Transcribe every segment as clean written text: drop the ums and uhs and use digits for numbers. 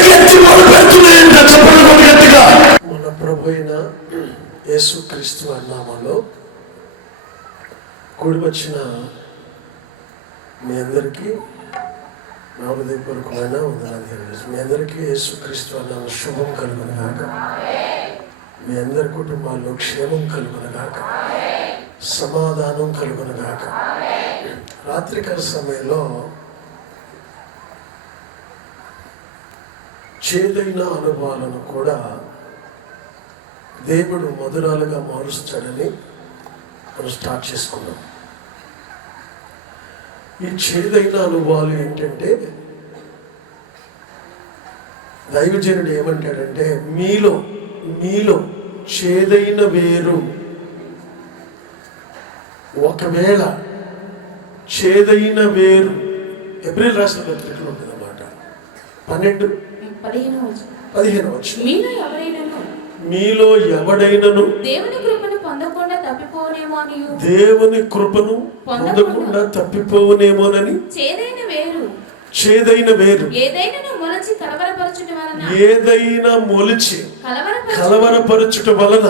పరిగెత్తి మొదలు పెడుతున్నాయంట. చెప్పండి గట్టిగా. మన ప్రభు అయిన యేసుక్రీస్తు వారి నామములో కూడి వచ్చిన మీ అందరికీ నా హృదయపూర్వకమైన వందనాలు తెలియజేస్తాను. మీ అందరికీ యేసుక్రీస్తు వారి నామములో శుభం కలుగును గాక. మీ అందరి కుటుంబాల్లో క్షేమం కలుగును గాక, సమాధానం కలుగును గాక. రాత్రికాల సమయంలో చేదైన అనుభవాలను కూడా దేవుడు మధురాలుగా మారుస్తాడని మనం స్టార్ట్ చేసుకున్నాం. ఈ చేదైన అనుభవాలు ఏంటంటే, దైవజనుడు ఏమంటాడంటే, మీలో చేదైన వేరు ఒకవేళ చేదైన వేరు ఏప్రిల్ రాసిన పత్రికలో ఉంటుంది అన్నమాట. 12-15 మీలో ఎవడైనను దేవుని కృపను పొందకుండా తప్పిపోవునేమోనని చేదైన వేరు ఏదైనా మొలిచి కలవరపరచుట వలన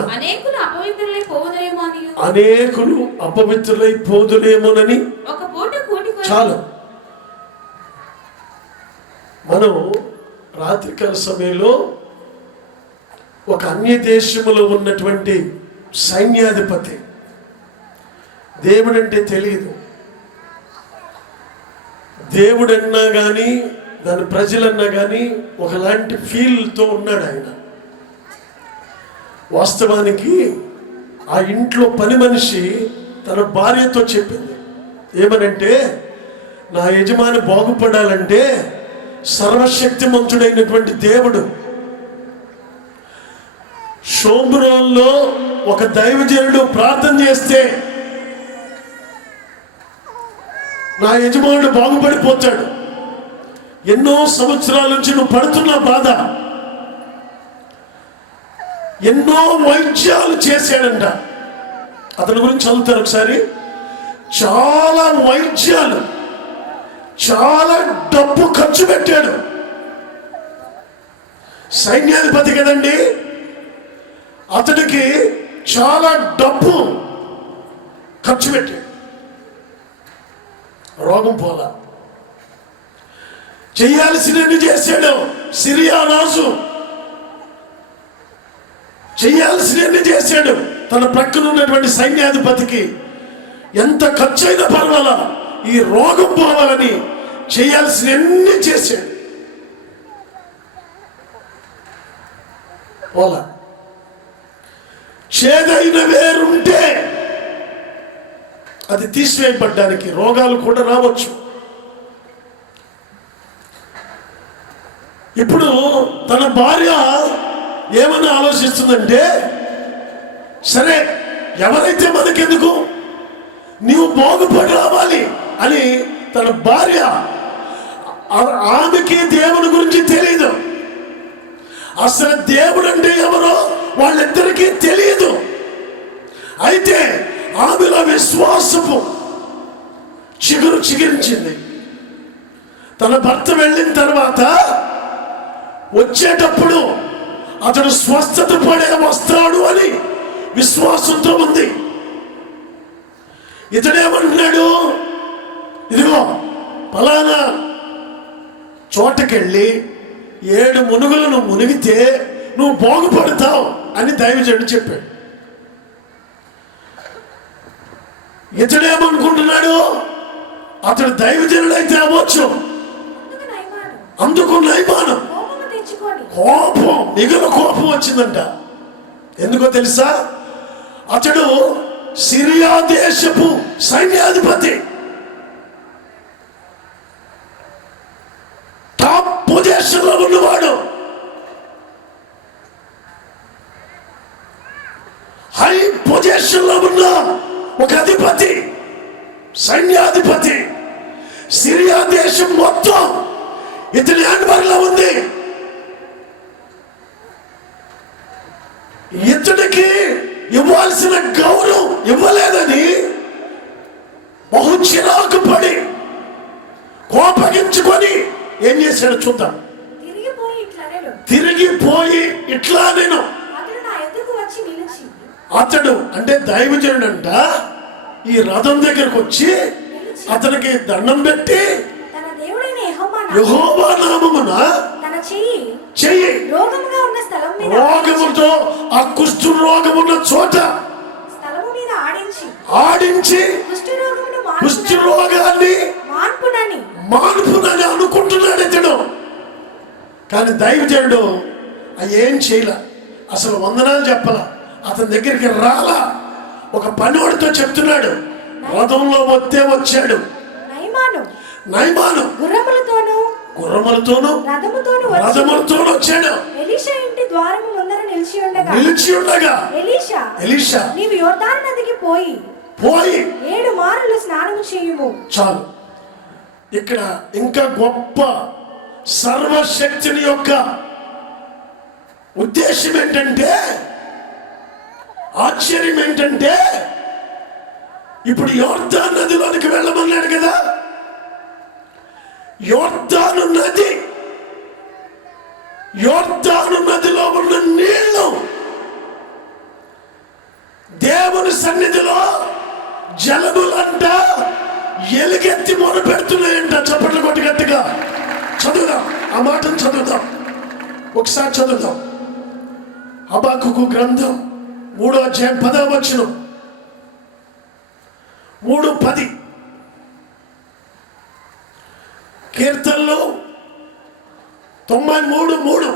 అనేకులు అపవిత్రులైపోదునేమోనని. చాలు. మనం రాత్రికాల సమయంలో ఒక అన్య దేశంలో ఉన్నటువంటి సైన్యాధిపతి, దేవుడంటే తెలియదు, దేవుడన్నా కానీ దాని ప్రజలన్నా కానీ ఒకలాంటి ఫీల్తో ఉన్నాడు ఆయన. వాస్తవానికి ఆ ఇంట్లో పని మనిషి తన భార్యతో చెప్పింది ఏమనంటే, నా యజమాని బాగుపడాలంటే సర్వశక్తిమంతుడైనటువంటి దేవుడు షోమ్రోన్లో ఒక దైవజనుడు ప్రార్థన చేస్తే నా యజమానుడు బాగుపడిపోతాడు. ఎన్నో సంవత్సరాల నుంచి నువ్వు పడుతున్న బాధ, ఎన్నో వైద్యాలు చేశాడంట. అతని గురించి చదువుతారు ఒకసారి. చాలా వైద్యాలు, చాలా డబ్బు ఖర్చు పెట్టాడు. సైన్యాధిపతి కదండి, అతడికి చాలా డబ్బు ఖర్చు పెట్టాడు. రోగం పోలా. చెయ్యాల్సినవి చేశాడు. సిరియా రాజు చెయ్యాల్సినవి చేశాడు. తన ప్రక్కన ఉన్నటువంటి సైన్యాధిపతికి ఎంత ఖర్చు అయినా పర్వాలా, ఈ రోగం పోవాలని చేయాల్సినవన్నీ చేశాడు. పోలా. చేదైన వేరుంటే అది తీసివేయబడ్డానికి రోగాలు కూడా రావచ్చు. ఇప్పుడు తన భార్య ఏమని ఆలోచిస్తుందంటే, సరే ఎవరైతే మనకెందుకు, నీవు బాగుపడి రావాలి అని తన భార్య. ఆమెకి దేవుని గురించి తెలియదు, అసలు దేవుడు అంటే ఎవరో వాళ్ళిద్దరికీ తెలియదు. అయితే ఆమెలో విశ్వాసపు చిగురించింది. తన భర్త వెళ్ళిన తర్వాత వచ్చేటప్పుడు అతడు స్వస్థత పడే వస్తాడు అని విశ్వాసంతో ఉంది. ఇతడేమంటున్నాడు, ఇదిగో ఫలానా చోటకెళ్ళి 7 మునుగులను మునిగితే నువ్వు బాగుపడతావు అని దైవజనుడు చెప్పాడు. ఇతడేమనుకుంటున్నాడు, అతడు దైవజనుడు అయితే అవ్వచ్చు, అందుకు నయమానం కోపం, మిగులు కోపం వచ్చిందంట. ఎందుకో తెలుసా, అతడు సిరియా దేశపు సైన్యాధిపతి, టాప్ పొజిషన్ లో ఉన్నవాడు, హై పొజిషన్ లో ఉన్న ఒక అధిపతి, సైన్యాధిపతి. సిరియా దేశం మొత్తం ఇతని హ్యాండ్బర్లో ఉంది. ఇతడికి ఇవ్వాల్సిన గౌరవం ఇవ్వలేదని బహు చిరాకు పడి కోపగించుకొని ఏం చేశాడు చూద్దాం. తిరిగిపోయి ఇట్లా నేను అతడు అంటే దైవజనుడంట ఈ రథం దగ్గరకు వచ్చి అతనికి దండం పెట్టి యెహోవా నామమున చెయ్యి రోగముతో ఆ కుష్ఠు రోగమున్న చోట ఆడించి కుష్ఠు రోగాన్ని మాన్పునని అనుకుంటున్నాడు ఇతడు. కానీ దైవజనుడు ఏం చేయలే, అసలు వందనాలు చెప్పలా, అతని దగ్గరికి రాలా. ఒక పనివాడితో చెప్తున్నాడు, రథంలో వస్తే వచ్చాడు నయమాను గుర్రములతోను రథములతోను వచ్చాడు. నిలిచి ఉండగా ఎలీషా నీవు యోర్దాను నదికి పోయి 7 మారులు స్నానము చేయుము. చాలు. ఇక్కడ ఇంకా గొప్ప సర్వశక్తిని యొక్క ఉద్దేశం ఏంటంటే, ఆశ్చర్యం ఏంటంటే, ఇప్పుడు యోర్దాను నదిలోనికి వెళ్ళమన్నాడు కదా. యోర్దాను నదిలో ఉన్న నీళ్లు దేవుని సన్నిధిలో జలములంట ఎలుగెత్తి మొరపెడుతున్నాయంట. చప్పట్లు కొట్టి గట్టిగా చదువుదాం, ఆ మాటను చదువుదాం, ఒకసారి చదువుదాం. హబక్కూకు గ్రంథం 3వ అధ్యాయం 10వ వచనం, 3:10. కీర్తనలు 93:3.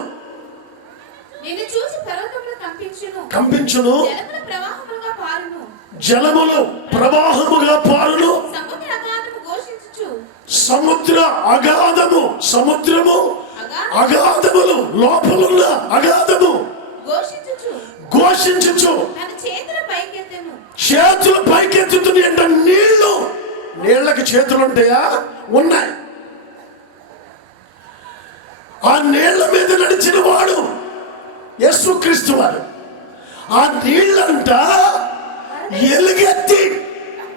కంపించును, జలములు ప్రవాహముగా పారును, సముద్ర అగాధము, సముద్రము అగాధములు, లోపలున్న అగాధము ఘోషించుచు చేతులు పైకెత్తుతున్నాయి అంట. నీళ్ళకి చేతులు ఉంటాయా? ఉన్నాయి. ఆ నీళ్ల మీద నడిచిన వాడు యేసుక్రీస్తు వారు. ఆ నీళ్ళంట ఎలుగెత్తి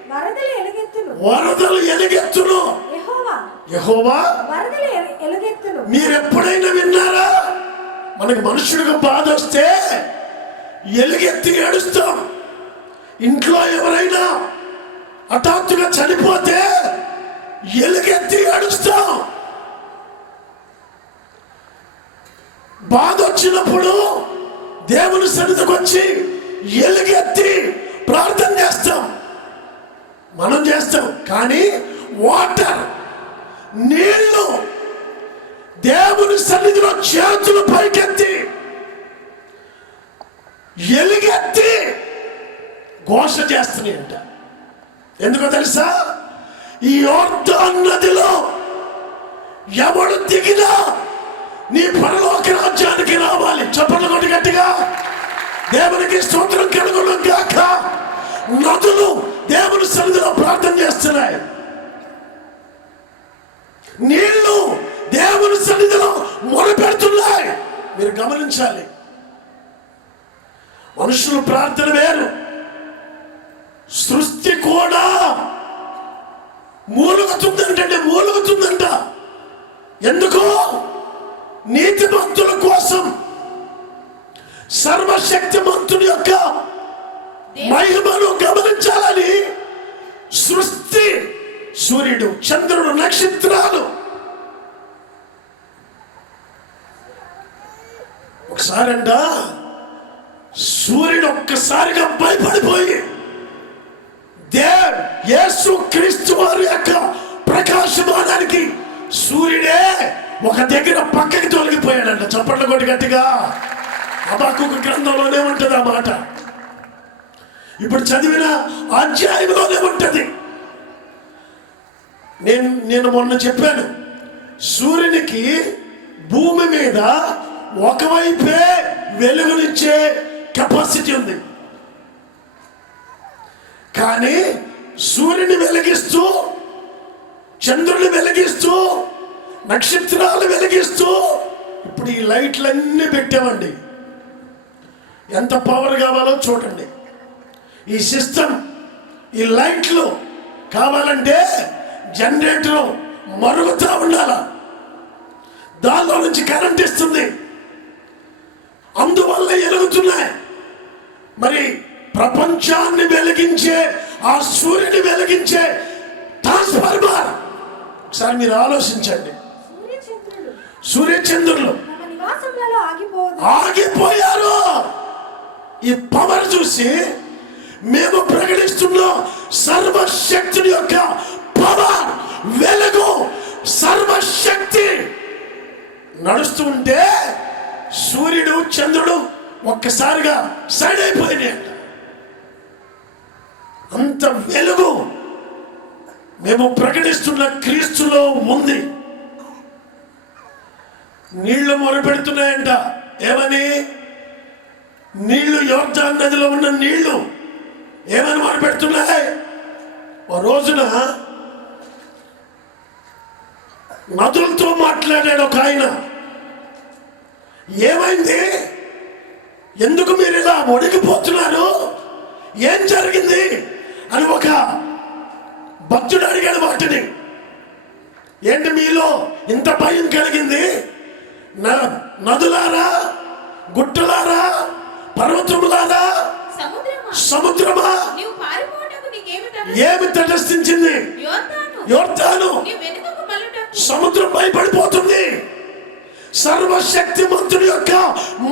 వరదలు ఎలుగెత్తును. యెహోవా మీరు ఎప్పుడైనా విన్నారా? మనకి మనుషుడికి బాధ వస్తే ఎలుగెత్తి ఏడుస్తాం. ఇంట్లో ఎవరైనా హఠాత్తుగా చనిపోతే ఎలుగెత్తి ఏడుస్తాం. బాధ వచ్చినప్పుడు దేవుని సన్నిధికి వచ్చి ఎలుగెత్తి ప్రార్థన చేస్తాం, మనం చేస్తాం. కానీ వాటర్, నీళ్లు దేవుని సన్నిధిలో చేతులు పైకెత్తి ఎలుగెత్తి ఘోష చేస్తున్నాయంట. ఎందుకో తెలుసా? ఈ యోర్దాను నదిలో ఎవడు దిగినా నీ పరలోక రాజ్యానికి రావాలి. చప్పట్లు కొట్టి గట్టిగా దేవునికి స్తోత్రం కలుగును గాక. నదులు దేవుని సన్నిధిలో ప్రార్థన చేస్తున్నాయి. నీళ్లు దేవుని సన్నిధిలో మొరపెడుతున్నాయి. మీరు గమనించాలి, మనుషులు ప్రార్థన వేరు, సృష్టి కూడా మూలుగుతుందంట. ఎందుకు? నీతిమంతుల కోసం, సర్వశక్తిమంతుని యొక్క మహిమను గమనించాలని సృష్టి, సూర్యుడు, చంద్రుడు, నక్షత్రాలు. ఒకసారంట సూర్యుడు ఒక్కసారిగా భయపడిపోయి యేసు క్రీస్తు వారి యొక్క ప్రకాశమానానికి సూర్యుడే ఒక దగ్గర పక్కకి తొలగిపోయాడంట. చప్పట్లు కొట్టి గట్టిగా. హబక్కూకు గ్రంథంలోనే ఉంటుంది ఆ మాట. ఇప్పుడు చదివిన అధ్యాయంలోనే ఉంటుంది. నేను మొన్న చెప్పాను, సూర్యునికి భూమి మీద ఒకవైపే వెలుగునిచ్చే కెపాసిటీ ఉంది. కానీ సూర్యుని వెలిగిస్తూ, చంద్రుని వెలిగిస్తూ, నక్షత్రాలు వెలిగిస్తూ, ఇప్పుడు ఈ లైట్లన్నీ పెట్టామండి. ఎంత పవర్ కావాలో చూడండి. ఈ సిస్టమ్, ఈ లైట్లు కావాలంటే జనరేటర్ మరుగుతూ ఉండాల. దానిలో నుంచి కరెంట్ ఇస్తుంది. మరి ప్రపంచాన్ని వెలిగించే ఆ సూర్యుని వెలిగించే ట్రాన్స్ఫార్మర్. ఒకసారి మీరు ఆలోచించండి. సూర్యచంద్రులు ఆగిపోయారు. ఈ పవర్ చూసి మేము ప్రకటిస్తున్న సర్వశక్తుని యొక్క పవర్, వెలుగు, సర్వశక్తి నడుస్తూ ఉంటే సూర్యుడు చంద్రుడు ఒక్కసారిగా సైడ్ అయిపోయినాయంట. అంత వెలుగు మేము ప్రకటిస్తున్న క్రీస్తులో ఉంది. నీళ్లు మొరపెడుతున్నాయంట. ఏమని? నీళ్లు, యోర్దాను నదిలో ఉన్న నీళ్లు ఏమని మొరపెడుతున్నాయి? ఓ రోజున నదులతో మాట్లాడాడు ఒక ఆయన. ఏమైంది? ఎందుకు మీరు ఇలా ఒడిగిపోతున్నారు? ఏం జరిగింది అని ఒక భక్తుడు అడిగాడు వాటిని. ఏంటి మీలో ఇంత భయం కలిగింది? నదులారా, గుట్టలారా, పర్వతములారా, సముద్రమా ఏమి తటస్థించింది? యోర్దాను సముద్రం భయపడిపోతుంది. సర్వశక్తిమంతుని యొక్క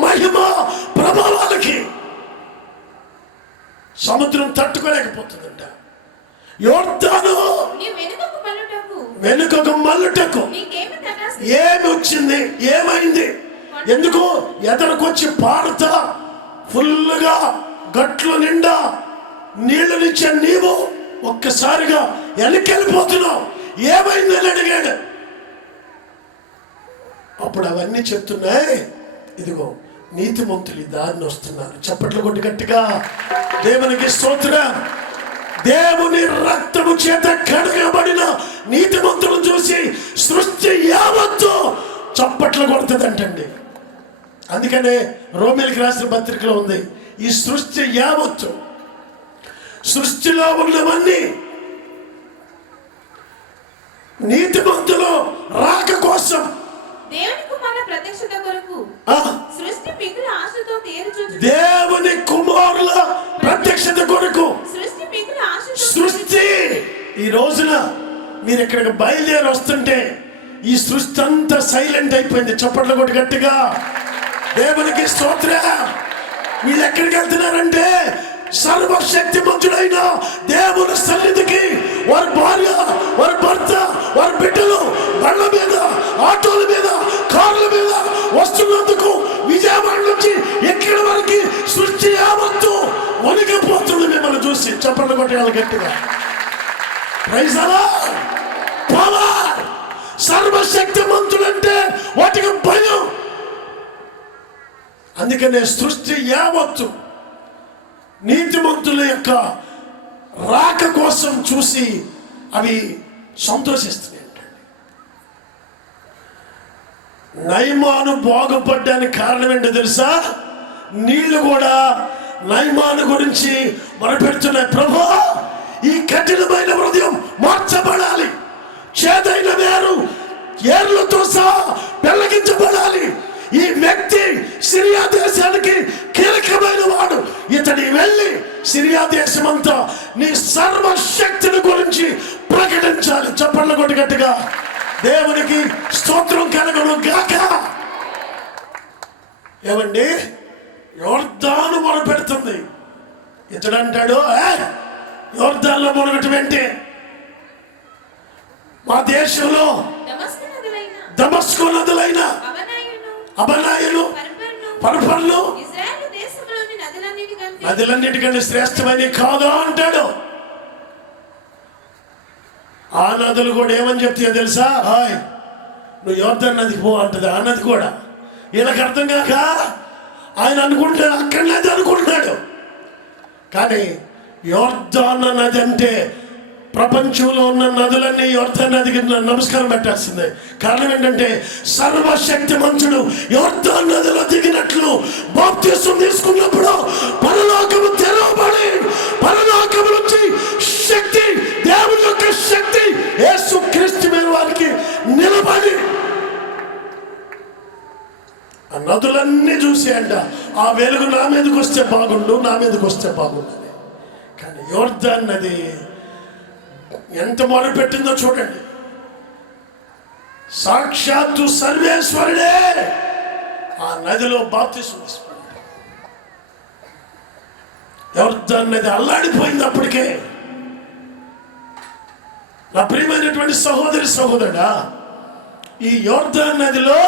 మహిమ ప్రభావాలకి సముద్రం తట్టుకోలేకపోతుందంట. యోర్దాను వెనుకకు మల్లుటకు ఏమి వచ్చింది? ఏమైంది? ఎందుకు ఎదరకొచ్చి పారుతా ఫుల్గా గట్లు నిండా నీళ్లు నిచ్చే నీవు ఒక్కసారిగా వెనకెళ్ళిపోతున్నావు. ఏమైందని అడిగాడు. అప్పుడు అవన్నీ చెప్తున్నాయి. ఇదిగో నీతిమంతులు ఈ దారిని వస్తున్నారు. చప్పట్లు కొట్టి గట్టిగా దేవునికి స్తోత్రం. దేవుని రక్తము చేత కడగబడిన నీతిమంతులను చూసి సృష్టి యావత్తు చప్పట్లు కొడుతుందంటండి. అందుకనే రోమీయులకు రాసిన పత్రికలో ఉంది, ఈ సృష్టి యావత్తు, సృష్టిలో ఉన్నవన్నీ నీతిమంతులు రాక కోసం, దేవుని కుమారుల ప్రత్యక్షత కొరకు, సృష్టి మిగులు ఆశతో తేరుచూచు, దేవుని కుమారుల ప్రత్యక్షత కొరకు సృష్టి. ఈ రోజున మీరు ఇక్కడికి బయలుదేరి వస్తుంటే ఈ సృష్టి అంతా సైలెంట్ అయిపోయింది. చప్పట్లు కొట్టి గట్టిగా దేవునికి స్తోత్రం. వీళ్ళు ఎక్కడికి వెళ్తున్నారంటే సర్వశక్తిమంతుడైన దేవుని సన్నిధికి. వారి భార్య, వారి భర్త, వారి బిడ్డలు బండ్ల మీద, ఆటోల మీద, కార్ల మీద వస్తున్నందుకు విజయవాడ నుంచి ఎక్కడి వరకు సృష్టి యావత్తు వణికిపోతుంది మిమ్మల్ని చూసి. చప్పట్లు కొట్టేయాలి గట్టిగా. Praise the lord. పవర్. సర్వశక్తిమంతులంటే వాటికి భయం. అందుకనే సృష్టి యావత్తు నీతిమంతుల యొక్క రాక కోసం చూసి అవి సంతోషిస్తున్నాయి. నయమాను బాగుపడ్డానికి కారణం ఏంటో తెలుసా? నీళ్లు కూడా నయమాను గురించి మొరపెడుతున్నాయి. ప్రభువా, ఈ కఠినమైన హృదయం మార్చబడాలి, చేదైన వేరు ఏర్లతో సహా పెళ్లగించబడాలి. ఈ వ్యక్తి సిరియా దేశానికి కీలకమైన వాడు. ఇతని వెళ్ళి సిరియా దేశమంతా నీ సర్వశక్తిని గురించి ప్రకటించాలి. చప్పట్లు కొట్టి గట్టిగా దేవునికి స్తోత్రం కలుగును గాక. ఏమండి, యోర్దాను మొరపెడుతుంది. ఇతడు అంటాడు, యోర్దాన్లో మునగటం ఏంటి? మా దేశంలో దమస్కు నదులైన అబనాయులు, పర్పర్లు నదులన్నిటికంటే శ్రేష్టమని కాదా అంటాడు. ఆ నదులు కూడా ఏమని చెప్తాయో తెలుసా? హాయ్, నువ్వు యోర్దాను నదికి పో అంటది ఆ నది కూడా. వీళ్ళకి అర్థం కాక ఆయన అనుకుంటాడు అక్కడి నది అనుకుంటున్నాడు. కానీ యోర్దాను నది అంటే ప్రపంచంలో ఉన్న నదులన్నీ యోర్దాను నదికి నమస్కారం పెట్టాల్సిందే. కారణం ఏంటంటే సర్వశక్తిమంతుడు యోర్దాను నదిలో దిగినట్లు బాప్తిసం తీసుకున్నప్పుడు పరలోకము తెరవబడి పరలోకము నుంచి శక్తి, దేవుని యొక్క శక్తి యేసు క్రీస్తు మీద వారికి నిలబడి ఆ నదులన్నీ చూసేయంట ఆ వెలుగు నా మీదకి వస్తే బాగుండు, నా మీదకి వస్తే బాగుండు అని. కానీ యోర్దాన్ నది ఎంత మొదలుపెట్టిందో చూడండి. సాక్షాత్తు సర్వేశ్వరుడే ఆ నదిలో బాప్తిసం తీసుకున్నాడు. యోర్దాన్ నది అల్లాడిపోయింది అప్పటికే. నా ప్రియమైనటువంటి సహోదరి సహోదరుడా, ఈ యోర్దాన్ నదిలో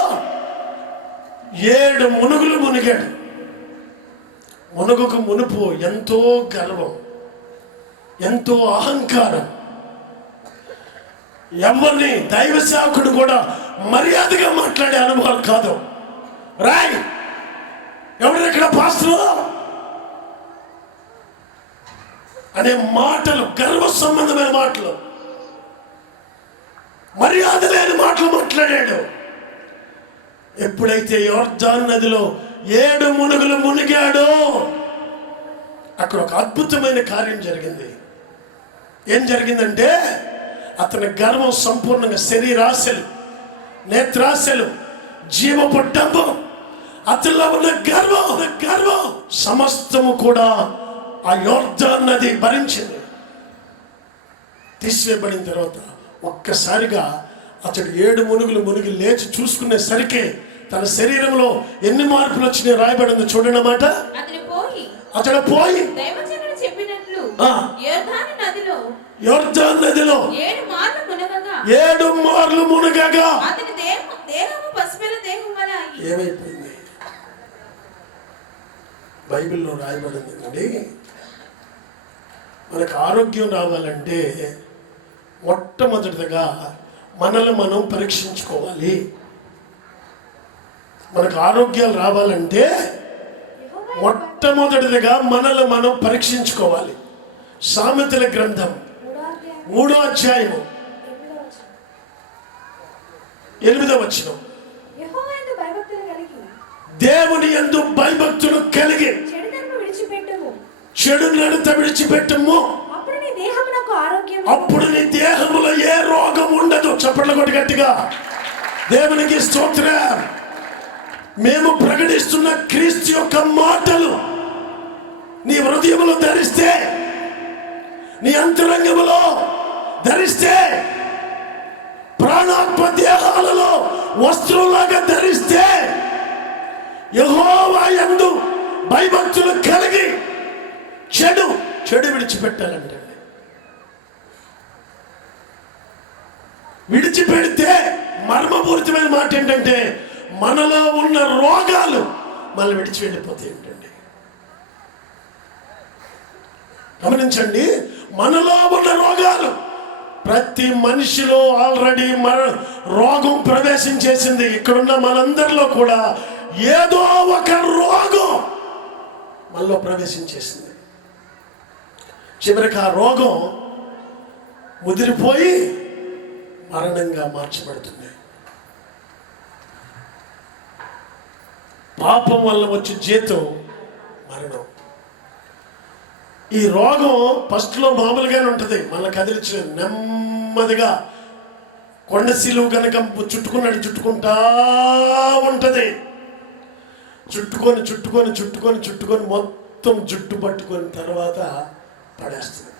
7 మునుగులు మునిగాడు. మునుగుకు మునుపు ఎంతో గర్వం, ఎంతో అహంకారం. ఎవరిని దైవ సేవకుడు కూడా మర్యాదగా మాట్లాడే అనుభవాలు కాదు. రాయ్ ఎవరిక్కడ పాస్టర్ అనే మాటలు, గర్వ సంబంధమైన మాటలు, మర్యాద లేని మాటలు మాట్లాడాడు. ఎప్పుడైతే యోర్దాన్ నదిలో 7 మునుగులు మునిగాడో అక్కడ ఒక అద్భుతమైన కార్యం జరిగింది. ఏం జరిగిందంటే అతని గర్వం సంపూర్ణంగా, శరీరాశలు, నేత్రాశలు, జీవపు డంబం, అతనిలో ఉన్న గర్వం సమస్తము కూడా ఆ యోర్దాన్ నది భరించింది. తీసివేయబడిన తర్వాత ఒక్కసారిగా అతడు 7 మునుగులు మునిగి లేచి చూసుకునేసరికి తన శరీరంలో ఎన్ని మార్పులు వచ్చినాయి రాయబడింది చూడండి అన్నమాట. అతడు పోయి దైవజనుడు చెప్పినట్లు యోర్దాన్ నదిలో 7 మార్లు మునగగా అతని దేహము పసిపిల్ల దేహం వలె అయ్యి ఏమైపోయింది? బైబిల్లో రాయబడింది అండి, మనకు ఆరోగ్యం రావాలంటే మొట్టమొదటిగా మనల్ని మనం పరీక్షించుకోవాలి. మనకు ఆరోగ్యాలు రావాలంటే మొట్టమొదటిదిగా మనల్ని మనం పరీక్షించుకోవాలి. సామెతల గ్రంథం 3వ అధ్యాయము 8వ వచనం, దేవుని యందు భయభక్తులు కలిగి చెడు నడత విడిచిపెట్టము, అప్పుడు నీ దేహములో ఏ రోగం ఉండదు. చప్పట్ల కొట్టి గట్టిగా దేవునికి స్తోత్రం. మేము ప్రకటిస్తున్న క్రీస్తు యొక్క మాటలు నీ హృదయములో ధరిస్తే, నీ అంతరంగములో ధరిస్తే, ప్రాణాత్మ దేహాలలో వస్త్రంలాగా ధరిస్తే, యెహోవా యందు భయభక్తులు కలిగి చెడు విడిచిపెట్టాలంటే, విడిచిపెడితే మర్మపూరితమైన మాట ఏంటంటే మనలో ఉన్న రోగాలు మళ్ళీ విడిచి వెళ్ళిపోతాయి. ఏంటండి గమనించండి, మనలో ఉన్న రోగాలు, ప్రతి మనిషిలో ఆల్రెడీ రోగం ప్రవేశించేసింది. ఇక్కడున్న మనందరిలో కూడా ఏదో ఒక రోగం మనలో ప్రవేశించేసింది. చివరికి ఆ రోగం ముదిరిపోయి మరణంగా మార్చబడుతుంది. పాపం వల్ల వచ్చే జీతం మరణం. ఈ రోగం ఫస్ట్లో మామూలుగానే ఉంటుంది, మళ్ళీ కదిలించిన నెమ్మదిగా కొండ సిలువు కనుక చుట్టుకుంటా ఉంటుంది. చుట్టుకొని మొత్తం జుట్టు పట్టుకొని తర్వాత పడేస్తుంది.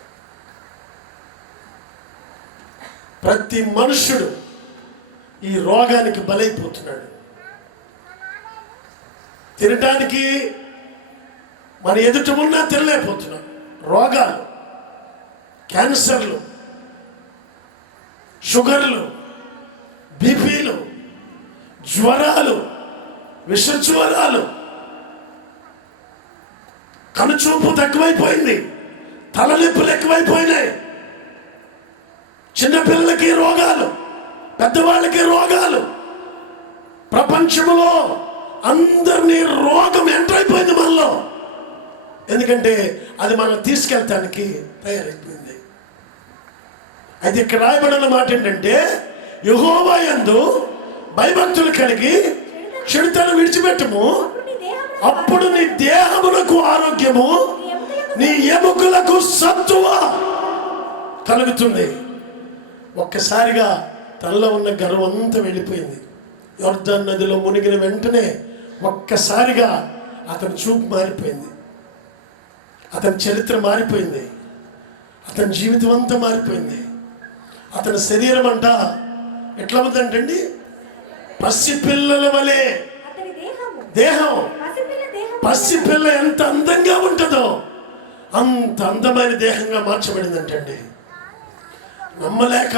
ప్రతి మనుష్యుడు ఈ రోగానికి బలైపోతున్నాడు. తినటానికి మన ఎదుట ఉన్నా తినలేకపోతున్నాం. రోగాలు, క్యాన్సర్లు, షుగర్లు, బీపీలు, జ్వరాలు, విషజ్వరాలు, కనుచూపు తక్కువైపోయింది, తలనొప్పులు ఎక్కువైపోయినాయి. చిన్నపిల్లలకి రోగాలు, పెద్దవాళ్ళకి రోగాలు, ప్రపంచంలో అందరినీ రోగం ఎంటర్ అయిపోయింది మనలో. ఎందుకంటే అది మనం తీసుకెళ్తానికి తయారైపోయింది. అయితే ఇక్కడ రాయబడిన మాట ఏంటంటే, యెహోవా యందు భయభక్తులు కలిగి చెడుతనం విడిచిపెట్టము, అప్పుడు నీ దేహమునకు ఆరోగ్యము, నీ ఎముకలకు సత్తువ కలుగుతుంది. ఒక్కసారిగా తనలో ఉన్న గర్వం అంతా వెళ్ళిపోయింది. యోర్దాన్ నదిలో మునిగిన వెంటనే ఒక్కసారిగా అతని చూపు మారిపోయింది, అతని చరిత్ర మారిపోయింది, అతని జీవితం అంతా మారిపోయింది. అతని శరీరం అంట ఎట్లా ఉందంటండి, పసిపిల్లల వలె అతని దేహం. పసిపిల్ల దేహం పసిపిల్ల ఎంత అందంగా ఉంటుందో అంత అందమైన దేహంగా మార్చబడిందంటండి. నమ్మలేక,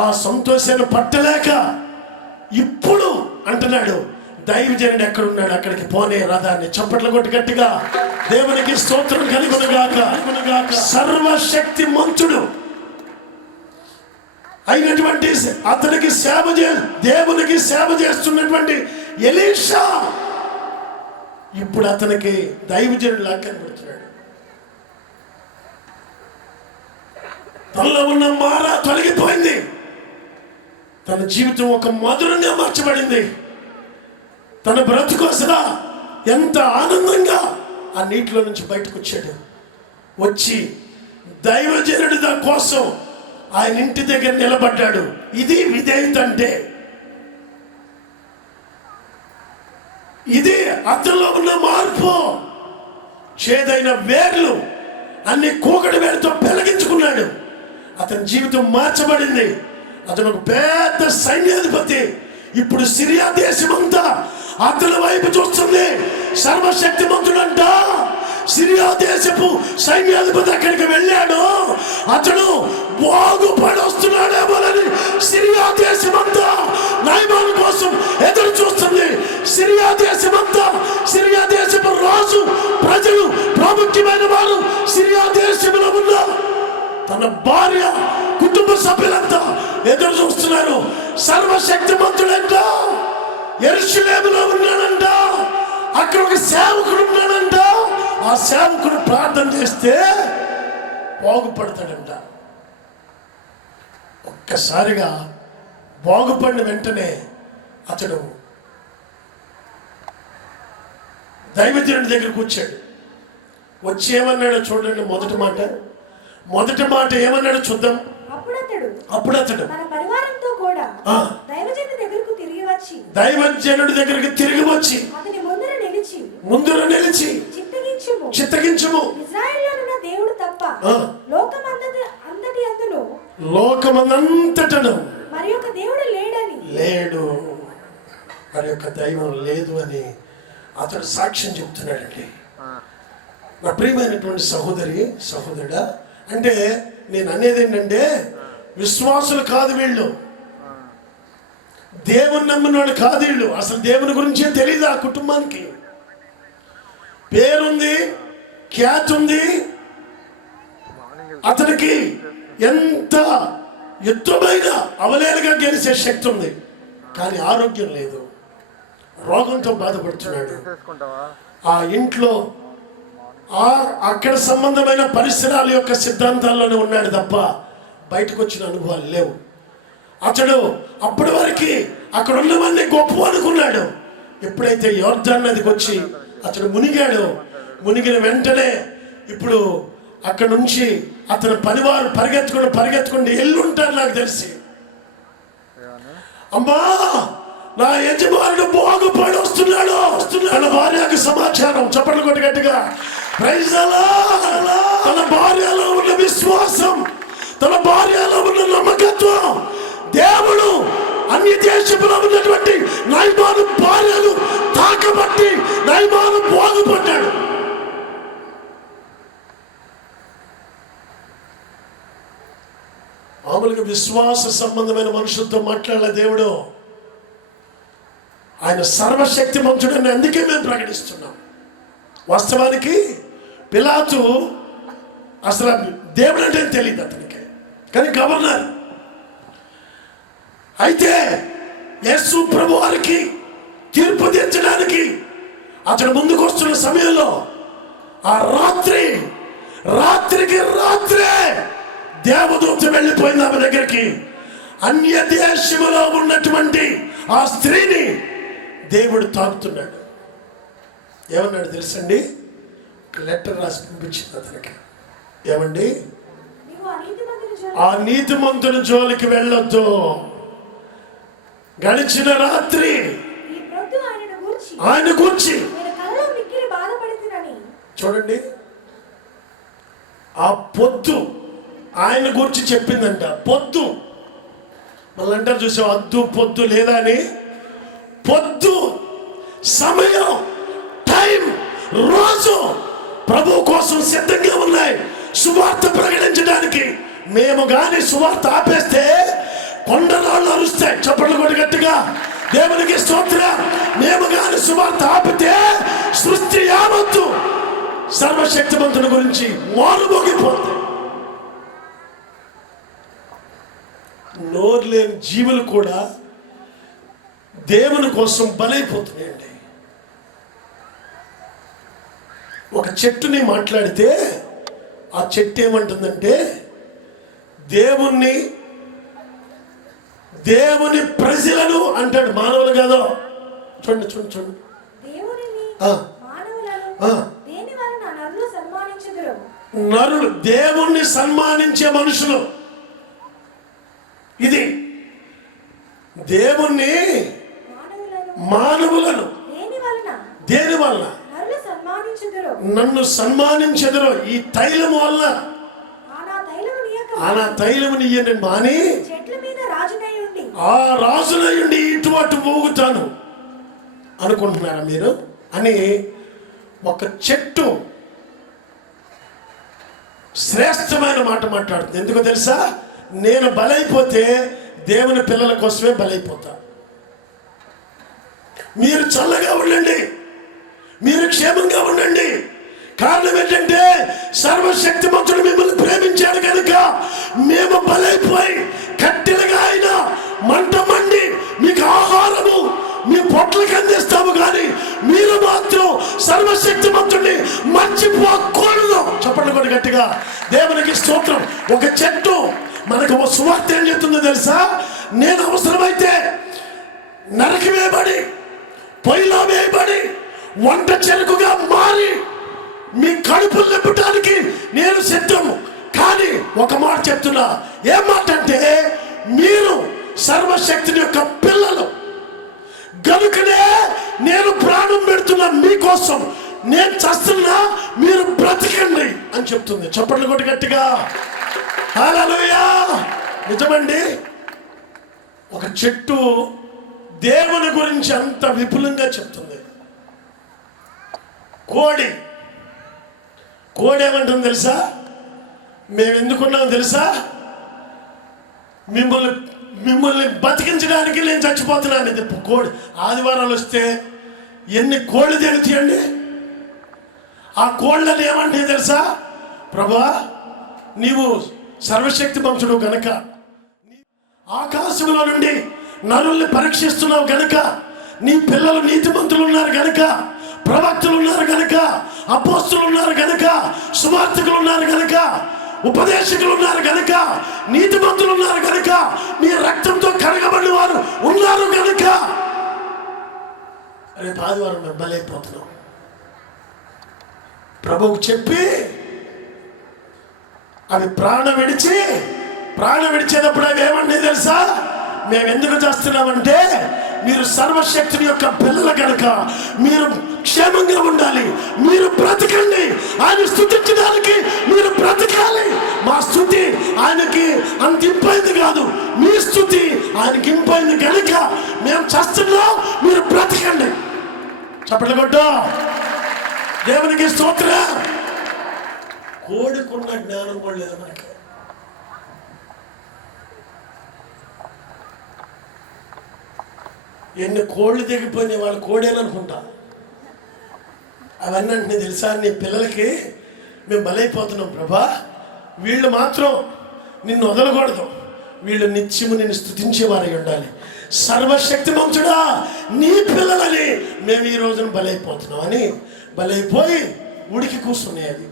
ఆ సంతోషాన్ని పట్టలేక ఇప్పుడు అంటున్నాడు, దైవజనుడు ఎక్కడున్నాడు అక్కడికి పోనే రథాన్ని. చప్పట్లు కొట్టి గట్టిగా దేవునికి స్తోత్రం కలుగునుగాక. సర్వశక్తి మంతుడు అయినటువంటి అతనికి దేవునికి సేవ చేస్తున్నటువంటి ఎలీషా ఇప్పుడు అతనికి దైవజనుడు లాగా కనబడుతున్నాడు. తనలో ఉన్న మార తొలగిపోయింది, తన జీవితం ఒక మధురంగా మార్చబడింది. తన బ్రతుకు అసలు ఎంత ఆనందంగా ఆ నీటిలో నుంచి బయటకు వచ్చాడు. వచ్చి దైవజనుడి కోసం ఆయన ఇంటి దగ్గర నిలబడ్డాడు. ఇది విధేయత అంటే, ఇది అతనిలో ఉన్న మార్పు. చేదైన వేర్లు అన్ని కూకటి వేరుతో పెళ్లగించుకున్నాడు. అతని జీవితం మార్చబడింది. అతను ఒక పెద్ద సైన్యాధిపతి. ఇప్పుడు సిరియా దేశం అంతా అతని వైపు చూస్తుంది. సర్వశక్తిమంతుడంట. సిరియా దేశపు సైన్యాధిపతి అక్కడికి వెళ్ళాడు. అతడు బాగుపడి వస్తున్నాడేమోనని సిరియా దేశమంతా నయమాను కోసం ఎదురు చూస్తుంది. సిరియా దేశమంతా, సిరియా దేశపు రాజు, ప్రజలు, ప్రాముఖ్యమైన వారు సిరియా దేశంలో ఉన్న తన భార్య, కుటుంబ సభ్యులంతా ఎదురు చూస్తున్నారు. సర్వశక్తిమంతుడంట యెరూషలేములో ఉన్నాడంట. అక్కడ ఒక సేవకుడు ఉన్నాడంట. ఆ సేవకుడు ప్రార్థన చేస్తే బాగుపడతాడంట. ఒక్కసారిగా బాగుపడిన వెంటనే అతడు దైవజనుడి దగ్గరకు వచ్చాడు. వచ్చి ఏమన్నాడో చూడండి. మొదటి మాట ఏమన్నాడో చూద్దాం. అప్పుడు అతడు తన పరివారంతో కూడా దైవజనుడి దగ్గరికి తిరిగి వచ్చి అతని ముందర నిలిచి చిత్తగించుము. ఇశ్రాయేలులో దేవుడు తప్ప లోకమంతటను మరి ఒక దేవుడు లేడు, మరి యొక్క దైవం లేదు అని అతడు సాక్ష్యం చెప్తున్నాడండి. నా ప్రియమైనటువంటి సహోదరుడా, అంటే నేను అనేది ఏంటంటే, విశ్వాసులు కాదు వీళ్ళు, దేవుని నమ్మినోడు కాదు వీళ్ళు. అసలు దేవుని గురించే తెలియదు ఆ కుటుంబానికి. పేరుంది, ఖ్యాతి ఉంది, అతనికి ఎంత యుద్ధమైన అవలేలుగా గెలిచే శక్తి ఉంది, కానీ ఆరోగ్యం లేదు, రోగంతో బాధపడుతున్నాడు. ఆ ఇంట్లో అక్కడ సంబంధమైన పరిసరాల యొక్క సిద్ధాంతాల్లోనే ఉన్నాడు తప్ప బయటకు వచ్చిన అనుభవాలు లేవు. అతడు అప్పటి వరకు అక్కడ ఉన్నవన్నీ గొప్ప అనుకున్నాడు. ఎప్పుడైతే యోర్దాను నదికి వచ్చి అతడు మునిగాడు, మునిగిన వెంటనే ఇప్పుడు అక్కడ నుంచి అతని పనివారు పరిగెత్తుకుంటూ ఎల్లుంటారు. నాకు తెలిసి, అమ్మా నా యజమానుడు బాగుపడి వస్తున్నాడు తన భార్యకు సమాచారం. చప్పట్లు కొట్టి గట్టిగా ప్రైజ్ ది లార్డ్. తన భార్యలో ఉన్న విశ్వాసం, తన భార్యలో ఉన్న నమ్మకత్వం, దేవుడు అన్ని దేశంలో ఉన్నటువంటి నయమాను భార్యలు తాకబట్టి నయమాను బాగుపడ్డాడు. మామూలుగా విశ్వాస సంబంధమైన మనుషులతో మాట్లాడలే దేవుడు. ఆయన సర్వశక్తి మంతుడని అందుకే మేము ప్రకటిస్తున్నాం. వాస్తవానికి పిలాతు అసలు దేవుడు అంటే తెలియదు అతనికి, కానీ గవర్నర్. అయితే యేసు ప్రభు వారికి తీర్పు తీర్చడానికి అతడు ముందుకు వస్తున్న సమయంలో ఆ రాత్రికి దేవదూత వెళ్ళిపోయింది ఆమె దగ్గరికి. అన్య దేశంలో ఉన్నటువంటి ఆ స్త్రీని దేవుడు తాకుతున్నాడు. ఏమన్నాడు తెలుసండి? లెటర్ రాసి పంపించింది అతనికి. ఏమండి, ఆ నీతిమంతుని జోలికి వెళ్ళొద్దు. గడిచిన రాత్రి ఆయన గూర్చి నేను కలలో మిక్కిలి బాధపడుతున్నని. చూడండి, ఆ పొద్దు ఆయన గురించి చెప్పిందంట. పొద్దు మళ్ళీ అంటారు చూసావు, అద్దు పొద్దు లేదా అని. పొద్దు, సమయం, టైం, రోజు ప్రభు కోసం సిద్ధంగా ఉన్నాయి సువార్త ప్రకటించడానికి. మేము గాని సువార్త ఆపేస్తే కొండరాళ్ళు అరుస్తాయి. చప్పట్లు కొట్టి గట్టిగా దేవునికి స్తోత్రం. మేము గాని సువార్త ఆపితే సృష్టి యావత్తు సర్వశక్తిమంతుని గురించి మారుమోగిపోతుంది. నోరు లేని జీవులు కూడా దేవుని కోసం బలైపోతున్నాయండి. ఒక చెట్టుని మాట్లాడితే ఆ చెట్టు ఏమంటుందంటే, దేవుని ప్రజలను అంటాడు, మానవులు కాదు. చూడండి చూడండి చూడండి. దేవునిని ఆ. మానవులను దేని వలన నరులు సన్మానించుదురు? నరులు దేవుణ్ణి సన్మానించే మనుషులు. ఇది దేవుణ్ణి మానవులను దేని వల్ల నన్ను సన్మానించెదరు. ఈ తైలము వల్ల ఆనా తైలముని ఇయ్యని మాని ఆ రాజునై ఉండి ఇటు అటు పోగుతాను అనుకుంటున్నారా మీరు అని. ఒక చెట్టు శ్రేష్టమైన మాట మాట్లాడుతుంది. ఎందుకో తెలుసా? నేను బలైపోతే దేవుని పిల్లల కోసమే బలైపోతా. మీరు చల్లగా ఉండండి, మీరు క్షేమంగా ఉండండి. కారణం ఏంటంటే సర్వశక్తిమంతుడు మిమ్మల్ని ప్రేమించాడు కనుక మేము బలైపోయి కట్టెలుగా అయినా మంట మండి మీకు ఆహారము మీ పొట్లకి అందిస్తాము. కానీ మీరు మాత్రం సర్వశక్తిమంతుడిని మర్చిపోకూడదు. చెప్పండి కొన్ని గట్టిగా దేవునికి స్తోత్రం. ఒక చెట్టు మనకు ఒక సువార్త ఏం చెప్తుందో తెలుసా? నేను అవసరమైతే నరికి వేయబడి పొయ్యిలో వేయబడి వంట చెరుకుగా మారి మీ కడుపులు నింపడానికి నేను సిద్ధము. కానీ ఒక మాట చెప్తున్నా. ఏం మాట అంటే, మీరు సర్వశక్తిని యొక్క పిల్లలు గనుకనే నేను ప్రాణం పెడుతున్నా మీకోసం. నేను చస్తున్నా, మీరు బ్రతికండి అని చెప్తుంది. చప్పట్లు కొట్టి గట్టిగా హల్లెలూయా. నిజమండి, ఒక చెట్టు దేవుని గురించి అంత విపులంగా చెప్తుంది. కోడి ఏమంటుంది తెలుసా? మేము ఎందుకున్నాం తెలుసా? మిమ్మల్ని బతికించడానికి నేను చచ్చిపోతున్నాను. ఇది కోడి. ఆదివారాలు వస్తే ఎన్ని కోళ్ళు తిరుగుతాయండి. ఆ కోళ్ళని ఏమంటే తెలుసా? ప్రభా, నీవు సర్వశక్తి మంతుడు గనక, ఆకాశంలో నుండి నరుల్ని పరీక్షిస్తున్నావు గనక, నీ పిల్లలు నీతిమంతులు ఉన్నారు గనక, ప్రవక్తలు ఉన్నారు గనక, అపోస్తులు ఉన్నారు గనక, సువార్తికులు ఉన్నారు గనక, ఉపదేశకులు ఉన్నారు గనక, నీతిమంతులు ఉన్నారు గనక, మీ రక్తంతో కడగబడిన వారు ఉన్నారు గనక రేపు ఆదివారం మేము బలైపోతున్నాం ప్రభువుకు చెప్పి అవి ప్రాణం విడిచేటప్పుడు అవి ఏమంటే తెలుసా? మేము ఎందుకు చేస్తున్నామంటే, మీరు సర్వశక్తుని యొక్క పిల్లలు కనుక మీరు క్షేమంగా ఉండాలి, మీరు బ్రతకండి. ఆయన స్తుతించడానికి మీరు బ్రతకాలి. మా స్తుతి ఆయనకి అంత ఇంపైంది కాదు, మీ స్తుతి ఆయనకి ఇంపైంది కనుక మేము చేస్తున్నాం, మీరు బ్రతకండి. చప్పట్లు కొట్టు దేవునికి స్తోత్రం. కోడికున్న జ్ఞానం కూడా లేదు మనకి. ఎన్ని కోళ్ళు దిగిపోయినాయి, వాళ్ళు కోడేననుకుంటా. అవన్నీ అంటే తెలుసా? నీ పిల్లలకి మేము బలైపోతున్నాం ప్రభా, వీళ్ళు మాత్రం నిన్ను వదలకూడదు, వీళ్ళు నిత్యము నిన్ను స్తుతించేవారై ఉండాలి. సర్వశక్తిమంతుడా, నీ పిల్లలని మేము ఈ రోజున బలైపోతున్నాం అని బలైపోయి ఉడికి కూర్చున్నాయి. అది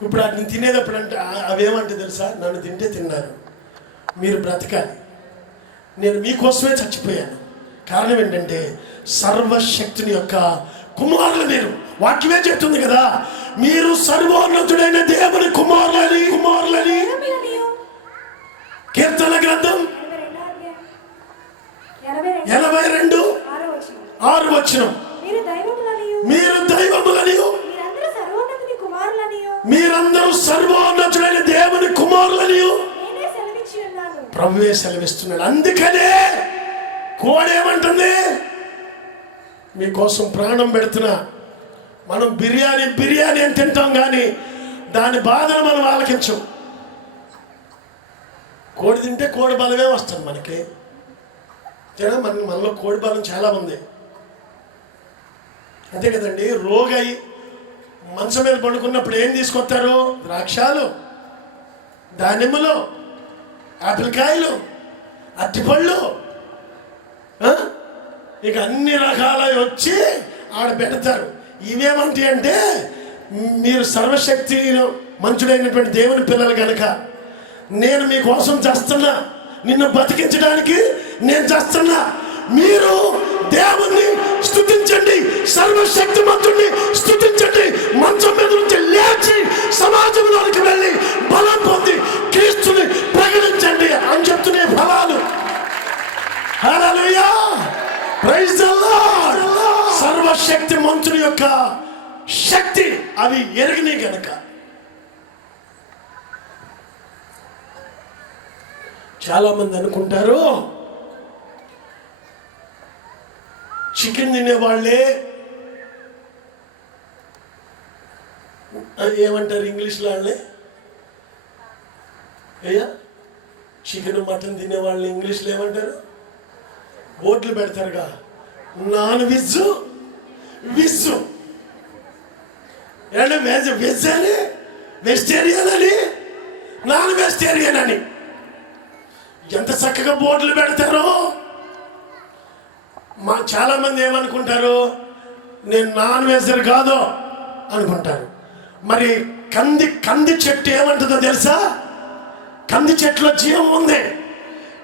ఇప్పుడు వాటిని తినేటప్పుడు అంటే అవేమంటే తెలుసా? నన్ను తింటే తిన్నారు, మీరు బ్రతకాలి, నేను మీకోసమే చచ్చిపోయాను. కారణం ఏంటంటే సర్వశక్తిని యొక్క కుమారులు మీరు. వాక్యమే చెప్తుంది కదా, మీరు సర్వోన్నతుడైన దేవుని కుమారులని. కీర్తన గ్రంథం 82 82 6 6 వచనం. మీరు దైవములనియు మీరందరూ సర్వోన్నతుని కుమారులనియు మీరందరూ సర్వోన్నతుడైన దేవుని కుమారులనియు నేనే సెలవిచ్చి ఉన్నాను. ప్రభువే సెలవిస్తున్నాడు. అందుకనే కోడేమంటుంది, మీకోసం ప్రాణం పెడుతున్నా. మనం బిర్యానీ అని తింటాం, కానీ దాని బాధను మనం ఆలకించం. కోడి తింటే కోడి బలమే వస్తుంది మనకి. మనలో కోడి బలం చాలా ఉంది, అంతే కదండి. రోగై మంచం మీద పడుకున్నప్పుడు ఏం తీసుకొస్తారు? ద్రాక్షాలు, దానిమ్మలు, ఆపిల్ కాయలు, అరటిపళ్ళు, ఇక అన్ని రకాల వచ్చి ఆడ పెడతారు. ఇవేమంటాయి అంటే, మీరు సర్వశక్తి మంచుడైనటువంటి దేవుని పిల్లలు కనుక నేను మీకోసం చేస్తున్నా, నిన్ను బతికించడానికి నేను చేస్తున్నా, మీరు దేవుణ్ణి స్తుతించండి, సర్వశక్తిమంతుడిని స్తుతించండి, మంచం మీద నుంచి లేచి సమాజంలోనికి వెళ్ళి బలం పొంది క్రీస్తుని ప్రకటించండి అని చెప్తున్న ఫలాలు. హల్లెలూయా, ప్రైజ్ ది లార్డ్. సర్వశక్తి మంతుని యొక్క శక్తి అవి ఎరిగిని గనక చాలా మంది అనుకుంటారు, చికెన్ తినేవాళ్ళే ఏమంటారు ఇంగ్లీష్లో వాళ్ళే, అయ్యా చికెన్ మటన్ తినేవాళ్ళు ఇంగ్లీష్లో ఏమంటారు? బోర్డులు పెడతారుగా, నాన్ వెజ్, వెజ్ వెజ్ అని, వెజిటేరియన్ అని, నాన్ వెజిటేరియన్ అని ఎంత చక్కగా బోర్డులు పెడతారో. చాలా మంది ఏమనుకుంటారు, నేను నాన్ వెజ్ కాదు అనుకుంటారు. మరి కంది చెట్టు ఏమంటుందో తెలుసా? కంది చెట్టులో జీవం ఉంది,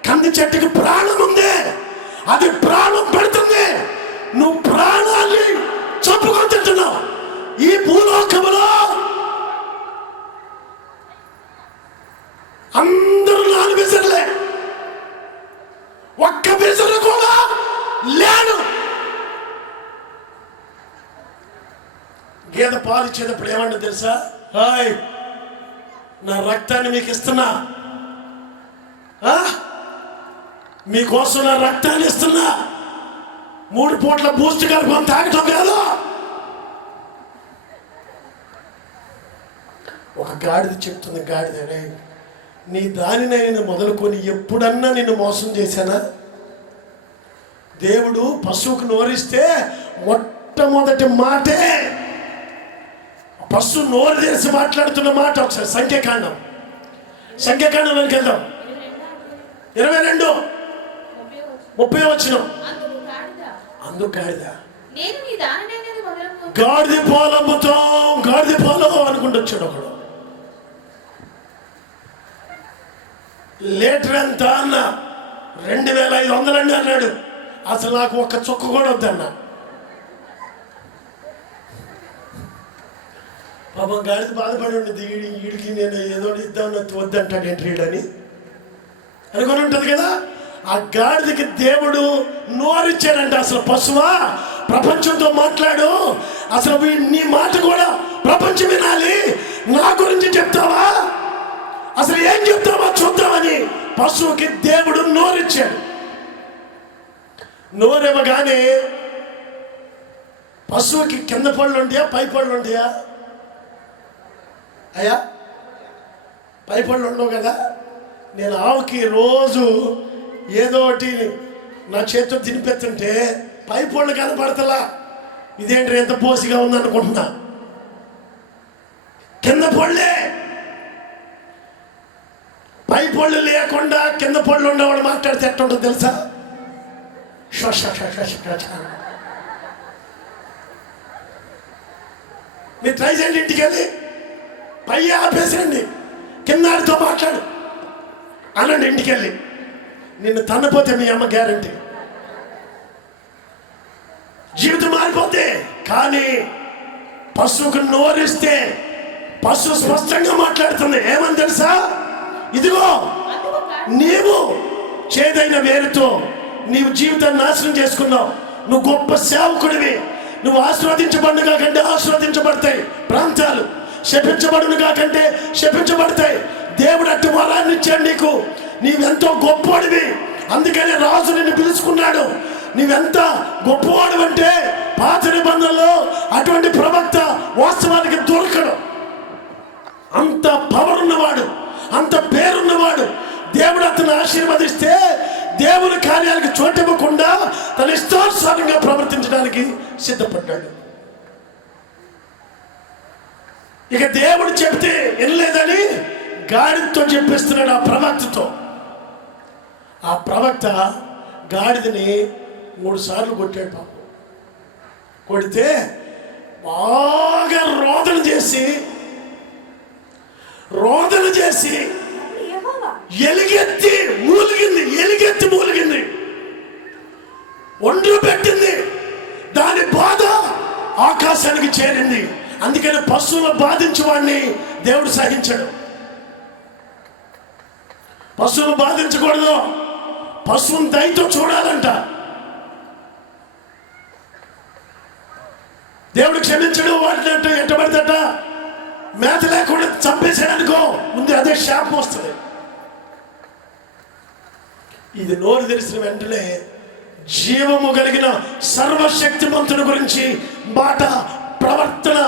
కంది చెట్టుకి ప్రాణం ఉంది, అది ప్రాణం పెడుతుంది. నువ్వు ప్రాణాన్ని చంపుకొని తింటున్నావు. ఈ భూలోకములో అందరూ నాన్ వెజ్లే, ఒక్క వెజ్లు కూడా లేను. గేదె పాలు ఇచ్చేటప్పుడు ఏమన్నా తెలుసా? హాయ్, నా రక్తాన్ని మీకు ఇస్తున్నా, మీకోసం నా రక్తాన్ని ఇస్తున్నా, 3 పూట్ల బూస్ట్ కలుపుకొని తాగటం కాదు. ఒక గాడిద చెప్తుంది, గాడిద, నీ దానినైనా మొదలుకొని ఎప్పుడన్నా నిన్ను మోసం చేశానా? దేవుడు పశువుకు నోరిస్తే మొట్టమొదటి మాటే, పశువు నోరు తెరిచి మాట్లాడుతున్న మాట. ఒకసారి సంఖ్యాకాండంలోకి వెళ్దాం. 22:30 వచనం. అందుకు గాడిద, గాడిద పాలు అమ్ముతాం, గాడిద పాలు అనుకుంటూ వచ్చాడు ఒకడు. లీటర్ ఎంత అన్న? 2500 అండి అన్నాడు. అసలు నాకు ఒక్క చుక్క కూడా వద్దన్నా. పాపం గాడిద బాధపడి ఉండేది, వీడికి నేను ఏదో ఇద్దామని వద్దంటాడు ఎంట్రీడని అనుకుని ఉంటుంది కదా. ఆ గాడిదకి దేవుడు నోరిచ్చాడంటే, అసలు పశువా ప్రపంచంతో మాట్లాడు, అసలు నీ మాట కూడా ప్రపంచం వినాలి, నా గురించి చెప్తావా, అసలు ఏం చెప్తావా చూద్దామని పశువుకి దేవుడు నోరిచ్చాడు. నోరివ్వగానే పశువుకి కింద పళ్ళు ఉంటాయా, పై పళ్ళు ఉంటాయా? అయ్యా, పై పళ్ళు ఉండవు కదా. నేను ఆవుకి రోజు ఏదోటి నా చేతితో తినిపెత్తుంటే పై పళ్ళు కనపడతలా. ఇదేంటి ఎంత పోసిగా ఉందనుకుంటున్నా, కింద పళ్ళే. పై పళ్ళు లేకుండా కింద పళ్ళు ఉండేవాడు మాట్లాడితే ఎట్టుంటుందో తెలుసా? మీరు ట్రై చేయండి, ఇంటికి వెళ్ళి పై ఆపేసండి, కిందాడితో మాట్లాడు అనండి. ఇంటికి వెళ్ళి నిన్ను తన్నపోతే మీ అమ్మ గ్యారంటీ జీవితం మారిపోతే. కానీ పశువుకు నోరిస్తే పశువు స్పష్టంగా మాట్లాడుతుంది. ఏమని తెలుసా? ఇదిగో నీవు చేదైన వేరుతో నీవు జీవితాన్ని నాశనం చేసుకున్నావు. నువ్వు గొప్ప సేవకుడివి. నువ్వు ఆశీర్వదించబడును కాకంటే ఆశీర్వదించబడతాయి ప్రాంతాలు, శపించబడును కాకంటే శపించబడతాయి. దేవుడు అట్టి వరాన్ని ఇచ్చాడు నీకు. నీవెంతో గొప్పవాడివి, అందుకని రాజు నిన్ను పిలుచుకున్నాడు. నీవెంత గొప్పవాడు అంటే పాత నిబంధనలో అటువంటి ప్రవక్త వాస్తవానికి దొరకడు. అంత పవర్ ఉన్నవాడు, అంత పేరున్నవాడు. దేవుడు అతను ఆశీర్వదిస్తే దేవుని కార్యాలకు చోటివ్వకుండా తన ఇష్టానుసారంగా ప్రవర్తించడానికి సిద్ధపడ్డాడు. ఇక దేవుడు చెప్తే వినలేదని గాడిదతో చెప్పిస్తున్నాడు ఆ ప్రవక్తతో. ఆ ప్రవక్త గాడిదని 3 సార్లు కొట్టాడు పాపం. కొడితే బాగా రోదన చేసి యెహోవా ఎలుగెత్తి మూలిగింది, ఒండ్రు పెట్టింది. దాని బాధ ఆకాశానికి చేరింది. అందుకని పశువులు బాధించే వాడిని దేవుడు సహించడు. పశువులు బాధించకూడదు, పశువుని దయతో చూడాలంట. దేవుడు క్షమించడు. వాటిని అంటే ఎట్టబడితేట మేత లేకుండా చంపేసాడనుకో, ముందు అదే శాపం వస్తుంది. ఇది నోరు తెరిచిన వెంటనే జీవము కలిగిన సర్వశక్తిమంతుని గురించి మాట ప్రవర్తన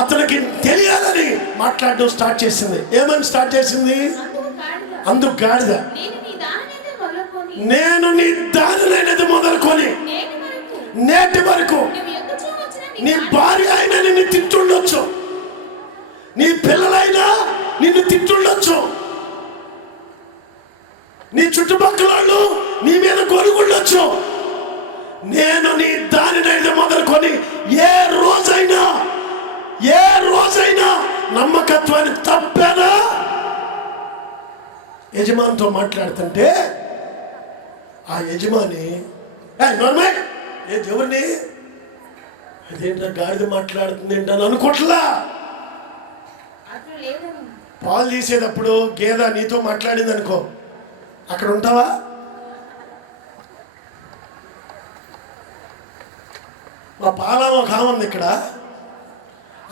అతనికి తెలియాలని మాట్లాడడం స్టార్ట్ చేసింది. ఏమని స్టార్ట్ చేసింది? అందుకు గాడిద, నేను నీ దానినైనది మొదలుకొని నేటి వరకు నీ భార్య అయినా నిన్ను తిట్టుండొచ్చు, నీ పిల్లలైనా నిన్ను తిట్టుండొచ్చు, నీ చుట్టుపక్కల వాళ్ళు నీ మీద కొనుగుండొచ్చు. నేను నీ దానినైనా మొదలుకొని ఏ రోజైనా నమ్మకత్వాన్ని తప్పానా? యజమానితో మాట్లాడుతుంటే ఆ యజమాని ఎవరిని అదేంటో గాడిద మాట్లాడుతుంది ఏంటని అనుకోట్లా. పాలు తీసేటప్పుడు గేద నీతో మాట్లాడింది అనుకో, అక్కడ ఉంటావా? మా పాలమ్మ కామంది ఇక్కడ,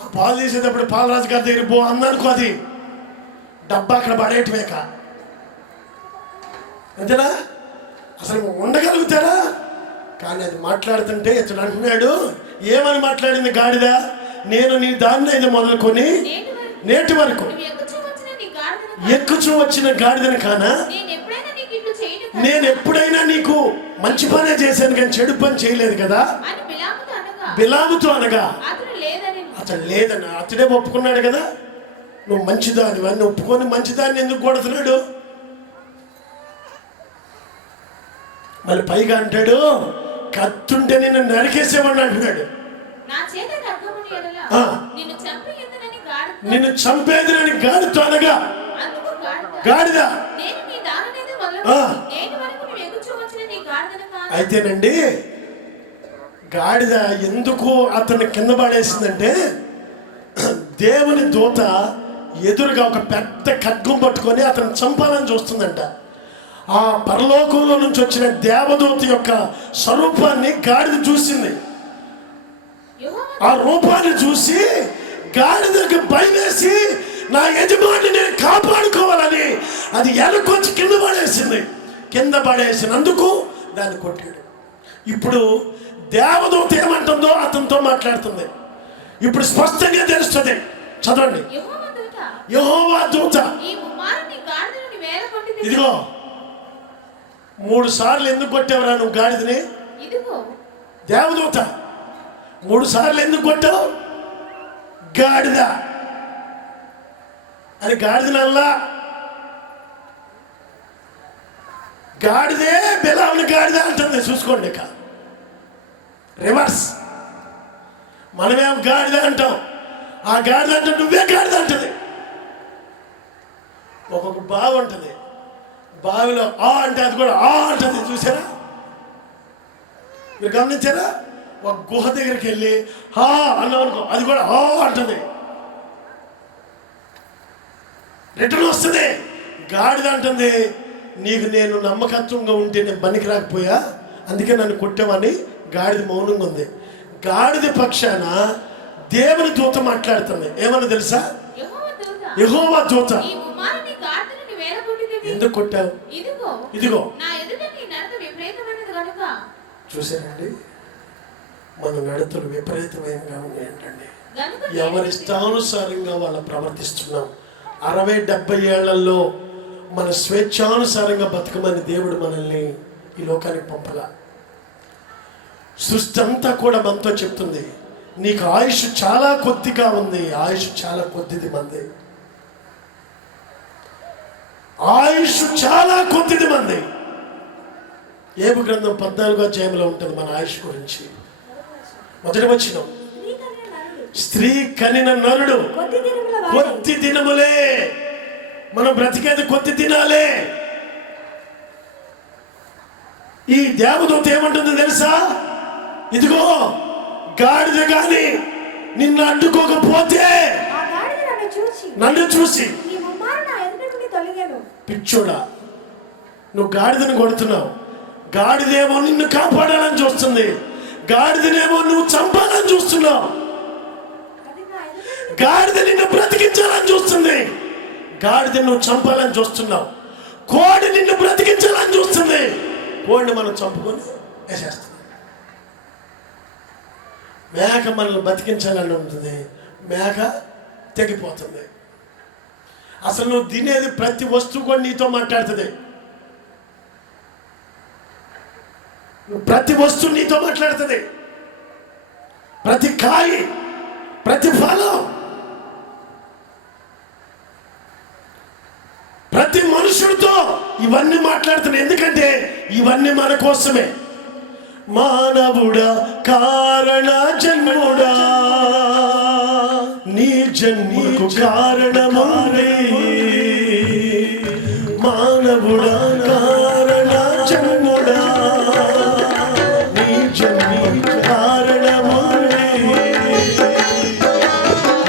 ఆ పాలు తీసేటప్పుడు పాలరాజు గారి దగ్గర పో అందనుకో, అది డబ్బా అక్కడ పడేయటమేక. అంతేనా? అసలు ఉండగలుగుతారా? కానీ అది మాట్లాడుతుంటే ఇతడు అంటున్నాడు, ఏమని మాట్లాడింది గాడిద? నేను నీ దాన్ని అయితే మొదలుకొని నేటి వరకు ఎక్కుచూ వచ్చిన గాడిదని కానా? నేను ఎప్పుడైనా నీకు మంచి పనే చేశాను కానీ చెడు పని చేయలేదు కదా. బిలాముతో అనగా అతడు లేదన్న, అతడే ఒప్పుకున్నాడు కదా. నువ్వు మంచిదాని అని ఒప్పుకొని మంచిదాన్ని ఎందుకు కొడుతున్నాడు? మళ్ళీ పైగా అంటాడు, కత్తుంటే నిన్ను నరికేసేవాడిని అంటున్నాడు. నిన్ను చంపేదినని గాడితో అనగా గాడిద. అయితేనండి గాడిద ఎందుకు అతన్ని కింద పడేసిందంటే, దేవుని దూత ఎదురుగా ఒక పెద్ద ఖడ్గం పట్టుకొని అతను చంపాలని చూస్తుందంట. ఆ పరలోకంలో నుంచి వచ్చిన దేవదూత యొక్క స్వరూపాన్ని గాడిద చూసింది. ఆ రూపాన్ని చూసి గాడిదకి భయమేసి నా యజమాని నేను కాపాడుకోవాలని అది ఎనకొచ్చి కింద పడేసినందుకు దాన్ని కొట్టాడు. ఇప్పుడు దేవదూత ఏమంటుందో అతనితో మాట్లాడుతుంది. ఇప్పుడు స్పష్టంగా తెలుస్తుంది. చదవండి. యెహోవా దూత, ఇదిగో 3 సార్లు ఎందుకు కొట్టావురా నువ్వు గాడిదని? దేవదూత 3 సార్లు ఎందుకు కొట్టావు? గాడిద అని గాడిదనల్లా. గాడిదే బిలాముని గాడిద అంటుంది. చూసుకోండి, ఇక రివర్స్. మనమేం గాడిద అంటాం, ఆ గాడిద అంటే నువ్వే గాడిద అంటది. ఒక్కొక్క బావి ఉంటుంది, బావిలో ఆ అంటే అది కూడా ఆ అంటది. చూసారా? మీరు గమనించారా? ఒక గుహ దగ్గరికి వెళ్ళి హా అన్నాం అనుకో, అది కూడా హా అంటది. రిటర్న్ వస్తుంది. గాడిద అంటుంది, నీకు నేను నమ్మకత్వంగా ఉంటే నేను పనికి రాకపోయా, అందుకే నన్ను కొట్టామని గాడిద మౌనంగా ఉంది. గాడిద పక్షాన దేవుని దూత మాట్లాడుతుంది. ఏమన్నా తెలుసా? యెహోవా దూత, ఎందుకు కొట్టావు? ఇదిగో. చూసారండి, మన నడతలు విపరీతమైనగా ఉన్నాయంటండి. ఎవరి ఇష్టానుసారంగా వాళ్ళు ప్రవర్తిస్తున్నాం. 60-70 ఏళ్లలో మన స్వేచ్ఛానుసారంగా బతకమని దేవుడు మనల్ని ఈ లోకానికి పంపలా. సృష్టి అంతా కూడా మనతో చెప్తుంది, నీకు ఆయుష్ చాలా కొద్దిగా ఉంది, ఆయుష్ చాలా కొద్దిది మంది, ఆయుష్ చాలా కొద్దిది మంది. ఏబు గ్రంథం 14వ అధ్యాయంలో ఉంటుంది మన ఆయుష్ గురించి. మొదటి వచనం, స్త్రీ కనిన నరుడు కొద్ది దినములే. మనం బ్రతికేది కొద్ది దినాలే. ఈ దేవదూత ఏమంటుంది తెలుసా? ఇదిగో గాడిద గాని నిన్ను అడ్డుకోకపోతే, నన్ను చూసి పిచ్చోడా, నువ్వు గాడిదను కొడుతున్నావు. గాడిదేమో నిన్ను కాపాడాలని చూస్తుంది, గాడిదనేమో నువ్వు చంపాలని చూస్తున్నావు. గాడిద నిన్ను బ్రతికించాలని చూస్తుంది, గాడిద నువ్వు చంపాలని చూస్తున్నావు. కోడి నిన్ను బ్రతికించాలని చూస్తుంది, కోడిని మనం చంపుకొని వేసేస్తాం. మేక మనల్ని బతికించాలని ఉంటుంది, మేక తెగిపోతుంది. అసలు నువ్వు తినేది ప్రతి వస్తువు కూడా నీతో మాట్లాడుతుంది. ప్రతి వస్తువు నీతో మాట్లాడుతుంది. ప్రతి కాయ, ప్రతి ఫలం, ప్రతి మనుషుడితో ఇవన్నీ మాట్లాడుతున్నాయి. ఎందుకంటే ఇవన్నీ మన కోసమే. మానవుడా, కారణ జన్ముడా, నీ జన్మకు కారణమారే. మానవుడా, కారణ జన్ముడా, నీ జన్మకు కారణమారే.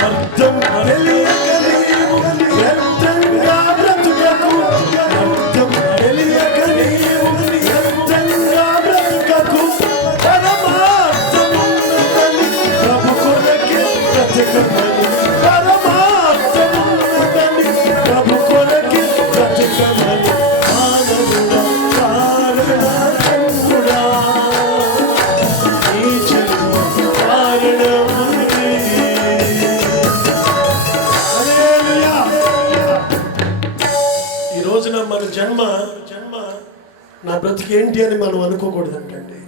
అర్థం తెలియక నీవు వ్యర్థంగా బ్రతుకకు, అర్థం తెలియక నీవు వ్యర్థంగా బ్రతుకకు. పరమార్థమున్నదని ప్రభు కొరకే బ్రతుకమని, పరమార్థమున్నదని ప్రభు కొరకే బ్రతుకమని. మానవుడా, కారణ జన్ముడా, నీ జన్మకు కారణమారే. హల్లెలూయా. ఈ రోజున మన జన్మ నా బ్రతికేంటి అని మనం అనుకోకూడదంటండి.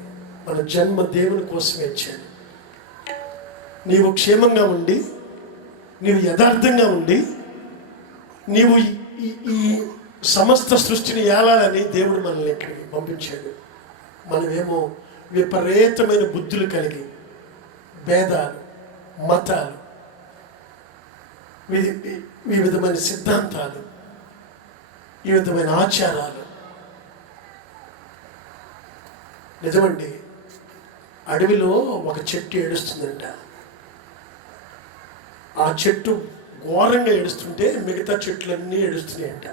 మన జన్మ దేవుని కోసమే ఇచ్చాడు. నీవు క్షేమంగా ఉండి, నీవు యథార్థంగా ఉండి, నీవు ఈ సమస్త సృష్టిని ఏలాలని దేవుడు మనల్ని ఇక్కడికి పంపించాడు. మనమేమో విపరీతమైన బుద్ధులు కలిగి, భేదాలు, మతాలు, వివిధమైన సిద్ధాంతాలు, ఈ విధమైన ఆచారాలు. నిజమండి, అడవిలో ఒక చెట్టు ఏడుస్తుందంట. ఆ చెట్టు ఘోరంగా ఏడుస్తుంటే మిగతా చెట్లన్నీ ఏడుస్తున్నాయంట.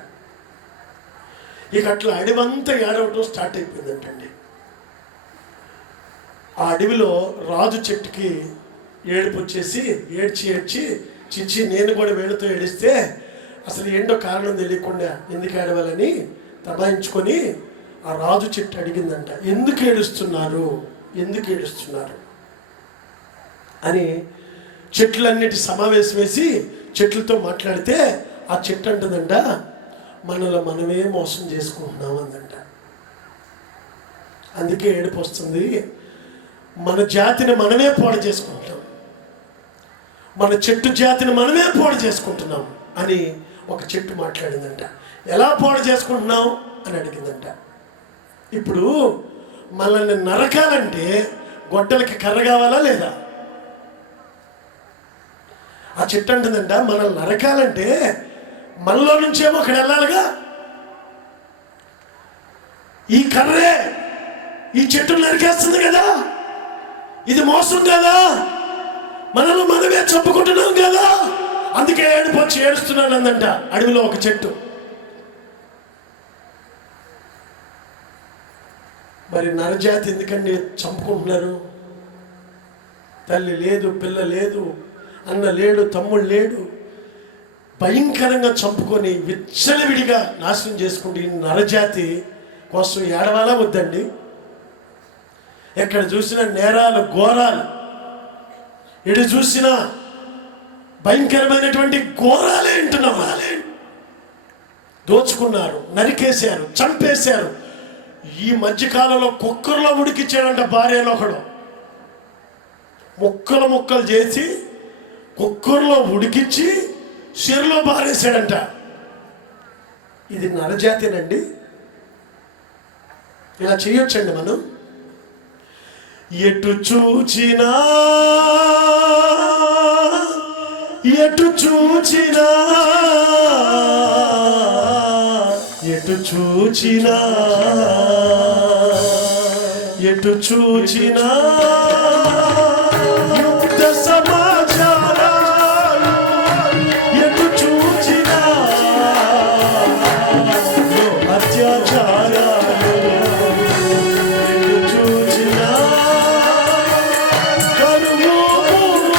ఇక అట్లా అడవంతా ఏడవటం స్టార్ట్ అయిపోయిందంటండి. ఆ అడవిలో రాజు చెట్టుకి ఏడుపు వచ్చేసి ఏడ్చి చిచ్చి నేను కూడా వీళ్ళతో ఏడిస్తే అసలు ఏంటో కారణం తెలియకుండా ఎందుకు ఏడవాలని తమాయించుకొని ఆ రాజు చెట్టు అడిగిందంట, ఎందుకు ఏడుస్తున్నారు అని. చెట్లన్నిటి సమావేశం వేసి చెట్లతో మాట్లాడితే ఆ చెట్టు అంటుందంట, మనలో మనమే మోసం చేసుకుంటున్నాం అందంట. అందుకే ఏడుపు వస్తుంది. మన జాతిని మనమే పాడు చేసుకుంటాం, మన చెట్టు జాతిని మనమే పాడు చేసుకుంటున్నాం అని ఒక చెట్టు మాట్లాడిందంట. ఎలా పాడు చేసుకుంటున్నాం అని అడిగిందంట. ఇప్పుడు మనల్ని నరకాలంటే గొడ్డలకి కర్ర కావాలా లేదా? ఆ చెట్టు అంటుందంట, మనల్ని నరకాలంటే మనలో నుంచేమో అక్కడ వెళ్ళాలిగా. ఈ కర్రే ఈ చెట్టును నరికేస్తుంది కదా, ఇది మోసం కదా, మనల్ని మనమే చంపుకుంటున్నాం కదా. అందుకే ఏడుపు వచ్చి ఏడుస్తున్నాను అందంట అడవిలో ఒక చెట్టు. మరి నరజాతి ఎందుకండి చంపుకుంటున్నారు? తల్లి లేదు, పిల్ల లేదు, అన్న లేడు, తమ్ముడు లేడు, భయంకరంగా చంపుకొని విచ్చలవిడిగా నాశనం చేసుకుంటే ఈ నరజాతి కోసం ఏడవాలా వద్దండి? ఎక్కడ చూసినా నేరాలు, ఘోరాలు, ఎటు చూసినా భయంకరమైనటువంటి ఘోరాలే వింటున్నాం. దోచుకున్నారు, నరికేశారు, చంపేశారు. ఈ మధ్యకాలంలో కుక్కర్లో ఉడికిచ్చాడంట భార్యలో ఒకడు. ముక్కలు ముక్కలు చేసి కుక్కర్లో ఉడికిచ్చి చెరులో బారేశాడంట. ఇది నరజాతేనండి? ఇలా చేయొచ్చండి మనం? ఎటు చూచినా ఎటు చూచినా ఎటు చూచినా ఎటు చూచినా యుద్ధ సమాచారాలు, ఎటు చూచినా అత్యాచారాలు, ఎటు చూచినా కరువు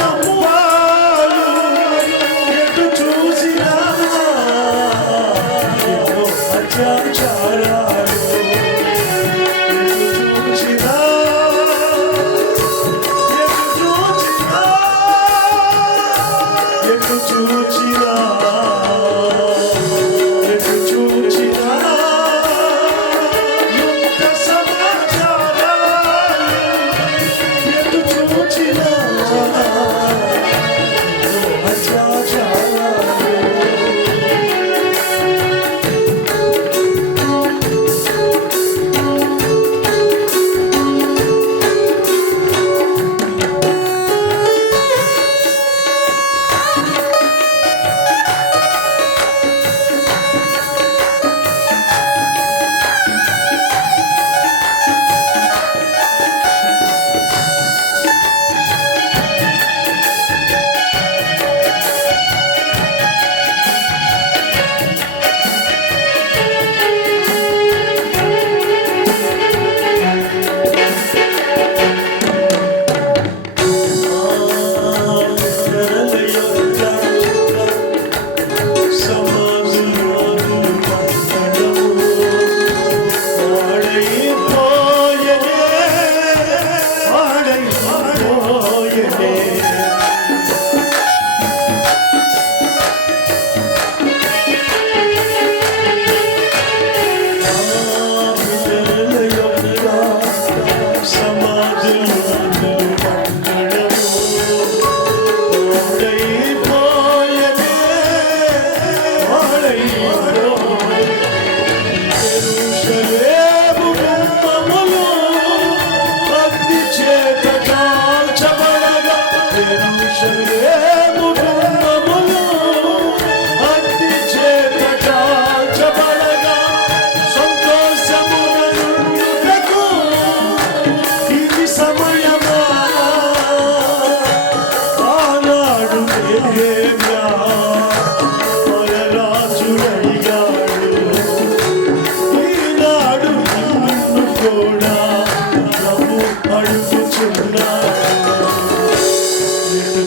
అమ్మాలు, ఎటు చూచినా అత్యాచారాలు, ఎటు చూచినా ఎటు చూచినా ఎటు చూచినా యుద్ధ సమాచారాలు, ఎటు చూచినా అత్యాచారాలు.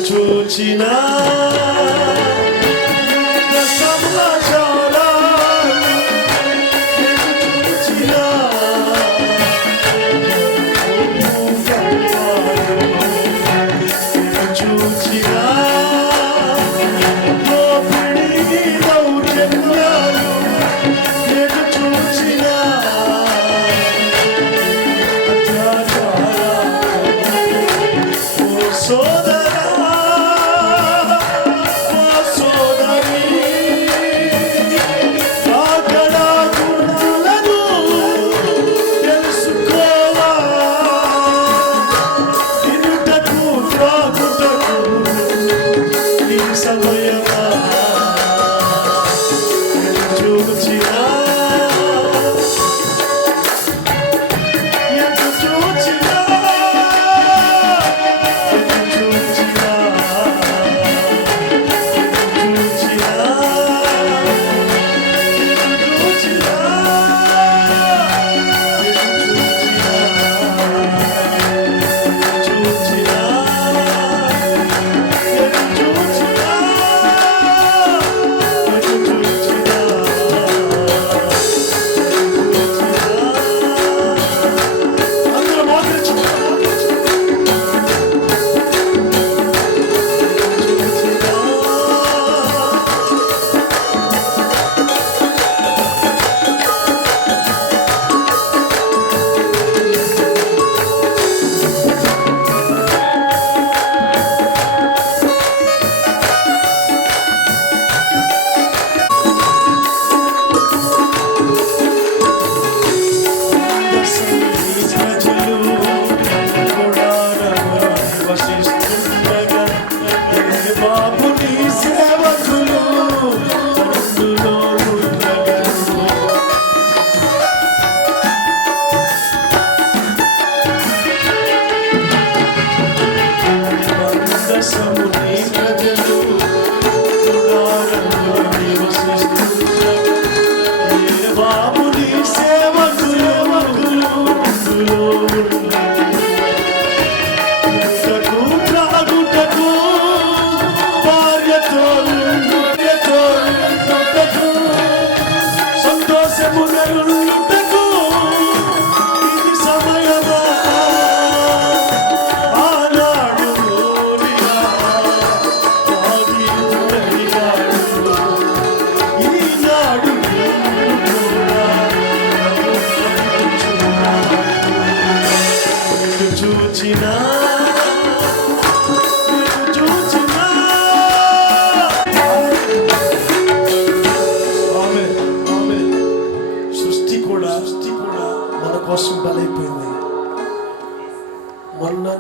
చూచినా యుద్ధ సమాచారాలు, ఎటు చూచినా ఎటు చూచినా దోపిడీ దౌర్జన్యాలు, ఎటు చూచినా అత్యాచారాలు. ఓ సోదరా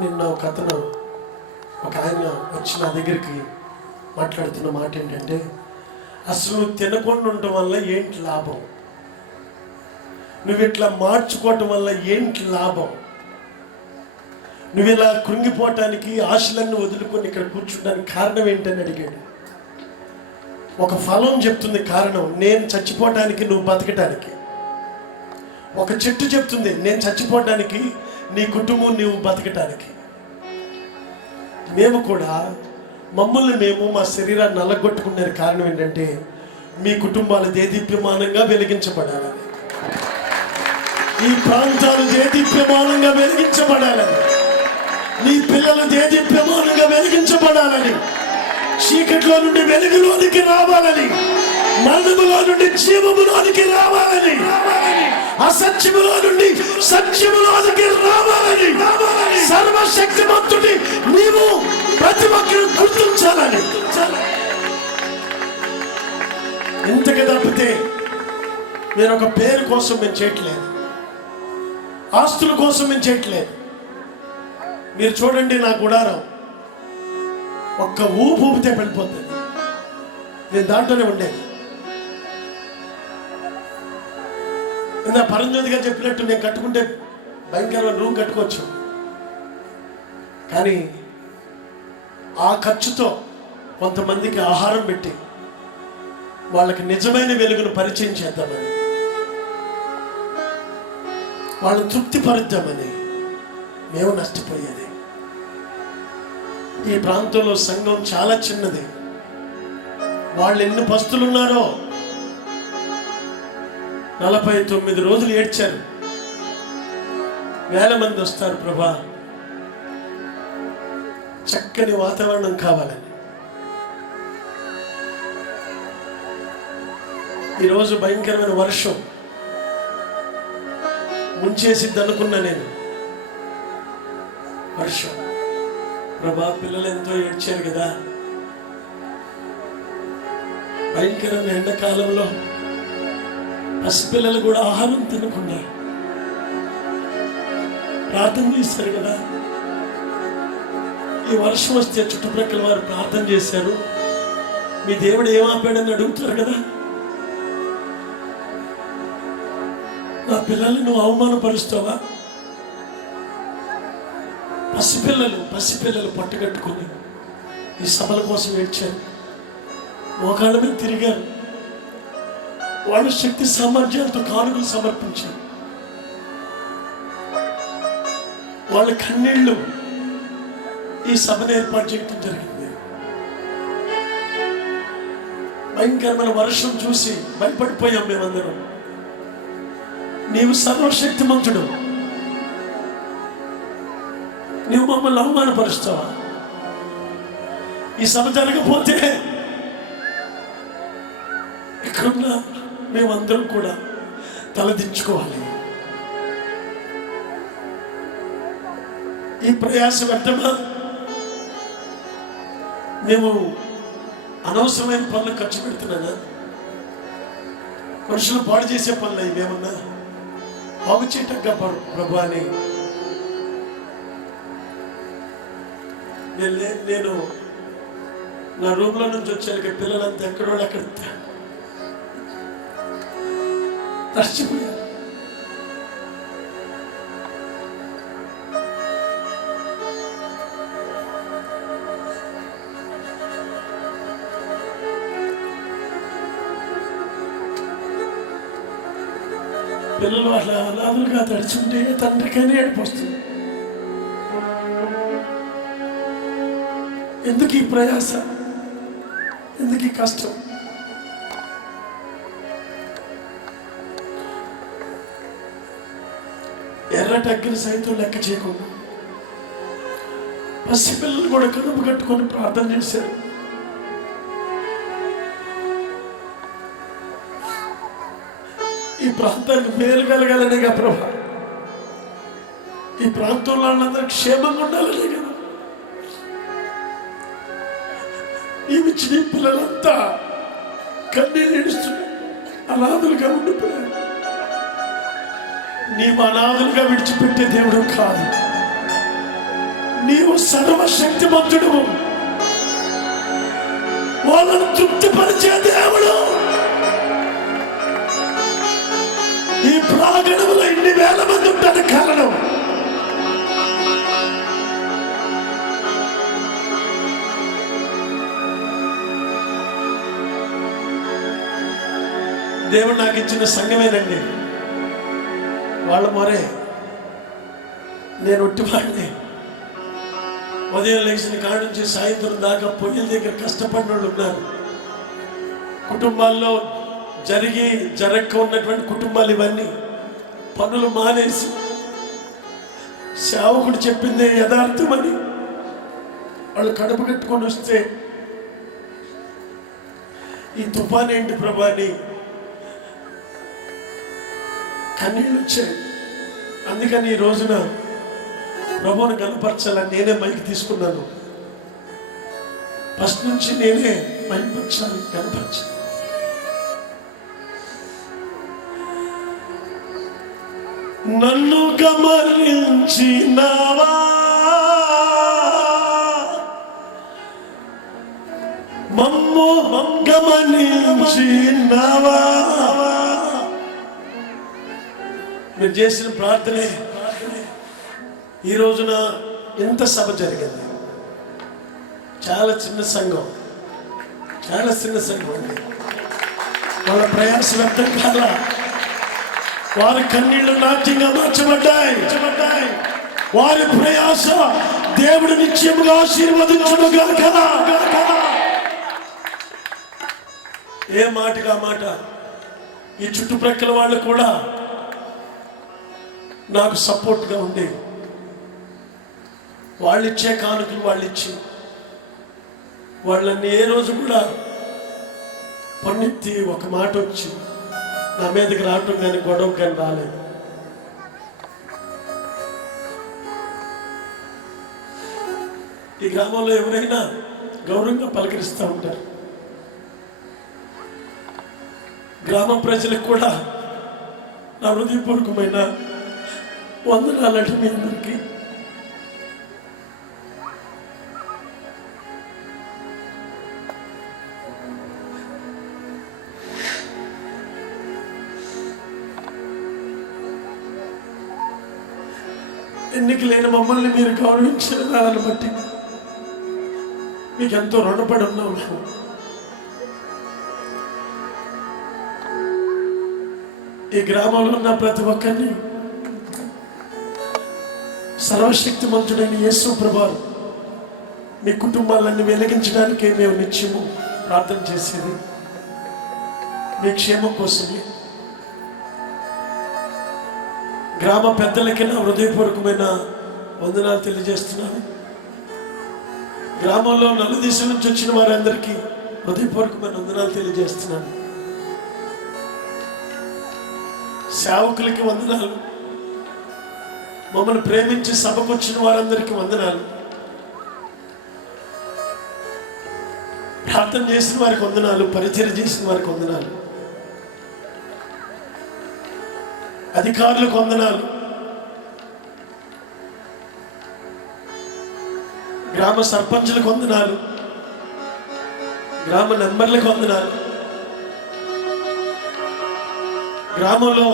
నిన్న ఒక ఆయన వచ్చి నా దగ్గరికి మాట్లాడుతున్న మాట ఏంటంటే, అసలు నువ్వు తినకుండా ఉండటం వల్ల ఏంటి లాభం, నువ్వు ఇట్లా మార్చుకోవటం వల్ల ఏంటి లాభం, నువ్వు ఇలా కృంగిపోవటానికి ఆశలన్నీ వదులుకొని ఇక్కడ కూర్చుంటానికి కారణం ఏంటని అడిగాడు. ఒక ఫలం చెప్తుంది కారణం, నేను చచ్చిపోవటానికి నువ్వు బతకటానికి. ఒక చెట్టు చెప్తుంది నేను చచ్చిపోవటానికి నీ కుటుంబం నువ్వు బతకటానికి. మేము కూడా మమ్మల్ని మేము మా శరీరాన్ని నల్లగొట్టుకునే కారణం ఏంటంటే మీ కుటుంబాలు దేదీప్యమానంగా వెలిగించబడాలని, ఈ ప్రాంతాలు దేదీప్యమానంగా వెలిగించబడాలని, నీ పిల్లలు దేదీప్యమానంగా వెలిగించబడాలని, చీకట్లో నుండి వెలుగులోనికి రావాలని, మరణములో నుండి జీవములోనికి రావాలని, అసత్యములో నుండి సత్యములోనికి రావాలని, సర్వశక్తిమంతుడి నీవు ప్రతి ఒక్కరు గుర్తించాలని. ఇంతగా తప్పితే నేను ఒక పేరు కోసం మేము చేయట్లేదు, ఆస్తుల కోసం మేము చేయట్లేదు. మీరు చూడండి, నా గుడారం ఒక్క ఊపితే వెళ్ళిపోతుంది. నేను దాంట్లోనే ఉండేది. నా పరంజ్యోతిగా చెప్పినట్టు నేను కట్టుకుంటే భయంకరమైన రూమ్ కట్టుకోవచ్చు, కానీ ఆ ఖర్చుతో కొంతమందికి ఆహారం పెట్టి వాళ్ళకి నిజమైన వెలుగును పరిచయం చేద్దామని, వాళ్ళని తృప్తిపరుద్దామని మేము నష్టపోయేది. ఈ ప్రాంతంలో సంఘం చాలా చిన్నది. వాళ్ళు ఎన్ని పస్తులున్నారో 49 రోజులు ఏడ్చారు. వేల మంది వస్తారు ప్రభా, చక్కని వాతావరణం కావాలని. ఈరోజు భయంకరమైన వర్షం ముంచేసిద్ది అనుకున్నా నేను. వర్షం ప్రభా, పిల్లలు ఎంతో ఏడ్చారు కదా. భయంకరమైన ఎండాకాలంలో పసిపిల్లలు కూడా ఆహారం తినకుండా ప్రార్థన చేశారు కదా. ఈ వర్షం వస్తే చుట్టుప్రక్కల వారు ప్రార్థన చేశారు, మీ దేవుడు ఏమాపాడని అడుగుతారు కదా. నా పిల్లల్ని నువ్వు అవమానపరుస్తావా? పసిపిల్లలు పట్టుకట్టుకుని ఈ సభల కోసం ఏడ్చారు, మోకాళ్ళ మీద తిరిగారు, వాళ్ళ శక్తి సామర్థ్యాలతో కానుకలు సమర్పించారు. వాళ్ళ కన్నీళ్లు ఈ సభను ఏర్పాటు చేయడం జరిగింది. భయంకరమైన వర్షం చూసి భయపడిపోయాం మేమందరం. నీవు సర్వశక్తిమంతుడు, నీవు మమ్మల్ని అవమానపరుస్తావా? ఈ సభ జరగకపోతే ఇక్కడున్న మేమందరం కూడా తలదించుకోవాలి. ఈ ప్రయాస వ్యర్థమా? మేము అనవసరమైన పనులు ఖర్చు పెడుతున్నానా? మనుషులు పాడు చేసే పనులు ఇవేమన్నా బాగు చేయటంగా ప్రభు అని నేను నా రూమ్లో నుంచి వచ్చాక పిల్లలంతా ఎక్కడో అక్కడ తడిచిపోయారు. పిల్లలు అట్లా అనాథలుగా తడిచుంటే తండ్రికైనా ఏడిపోస్తుంది. ఎందుకు ఈ ప్రయాస, ఎందుకు ఈ కష్టం? ఎర్రటగ్గిని సైతం లెక్క చేయకుండా పసిపిల్లలు కూడా కడుపు కట్టుకొని ప్రార్థన చేశారు. ఈ ప్రాంతానికి మేలు కలగాలనేగా ప్రభా, ఈ ప్రాంతంలో వాళ్ళందరూ క్షేమంగా ఉండాలనే కదా. ఈ పిల్లలంతా కన్నీళ్ళు ఏడుస్తున్నారు, అనాథులుగా ఉండిపోయారు. నీవు అనాథులుగా విడిచిపెట్టే దేవుడు కాదు, నీవు సర్వశక్తిమంతుడు, వాళ్ళను తృప్తిపరిచే దేవుడు. ఈ ప్రాంగణంలో ఇన్ని వేల మంది ఉంటారు కారణం దేవుడు నాకు ఇచ్చిన సంఘమేనండి. వాళ్ళ మొరే నేను ఒట్టివాడిని. ఉదయం లేచిన కాడ నుంచి సాయంత్రం దాకా పొయ్యిల దగ్గర కష్టపడిన వాళ్ళు ఉన్నారు. కుటుంబాల్లో జరగక ఉన్నటువంటి కుటుంబాలు ఇవన్నీ పనులు మానేసి సేవకుడు చెప్పిందే యథార్థమని వాళ్ళు కడుపు కట్టుకొని వస్తే ఈ తుఫాన్ ఏంటి ప్రభా అని కన్నీళ్ళు వచ్చాయి. అందుకని ఈ రోజున ప్రభువుని కనపరచాలని నేనే మైకి తీసుకున్నాను. ఫస్ట్ నుంచి నేనే మైపరచాలి, కనపరచాలి. నన్ను గమనించినావా, మమ్ము గమనించినావా. మీరు చేసిన ప్రార్థనే ఈ రోజున ఎంత సభ జరిగింది. చాలా చిన్న సంఘం, చాలా చిన్న సంఘం అండి. వాళ్ళ ప్రయాస వ్యర్థం కాల, వారి కన్నీళ్లు నాట్యంగా మార్చబడ్డాయి. వారి ప్రయాస దేవుడు నిత్యముగా ఆశీర్వదించునుగాక. ఏ మాటగా మాట ఈ చుట్టుప్రక్కల వాళ్ళు కూడా నాకు సపోర్ట్గా ఉండి వాళ్ళు ఇచ్చే కానుకలు వాళ్ళు ఇచ్చి వాళ్ళని ఏ రోజు కూడా పన్నెత్తి ఒక మాట వచ్చి నా మీదకి రావటం కానీ గొడవ కానీ రాలేదు. ఈ గ్రామంలో ఎవరైనా గౌరవంగా పలకరిస్తూ ఉంటారు. గ్రామ ప్రజలకు కూడా నా హృదయపూర్వకమైన వందనాలంటే మీ అందరికీ. ఎన్నిక లేని మమ్మల్ని మీరు గౌరవించిన దాన్ని బట్టి మీకు ఎంతో రుణపడి ఉన్నాం. ఈ గ్రామంలో ఉన్న ప్రతి ఒక్కరిని సర్వశక్తిమంతుడైన యేసు ప్రభువు మీ కుటుంబాలన్నీ వెలిగించడానికే మేము నిత్యము ప్రార్థన చేసేది, మీ క్షేమం కోసమే. గ్రామ పెద్దలకి నా హృదయపూర్వకమైన వందనాలు తెలియజేస్తున్నాను. గ్రామంలో నలుదిశల నుంచి వచ్చిన వారందరికీ హృదయపూర్వకమైన వందనాలు తెలియజేస్తున్నాను. సేవకులకి వందనాలు, మమ్మల్ని ప్రేమించి సభకు వచ్చిన వారందరికీ వందనాలు, ప్రార్థన చేసిన వారికి వందనాలు, పరిచయం చేసిన వారికి వందనాలు, అధికారులకు వందనాలు, గ్రామ సర్పంచులకు వందనాలు, గ్రామ మెంబర్లకు వందనాలు, గ్రామంలో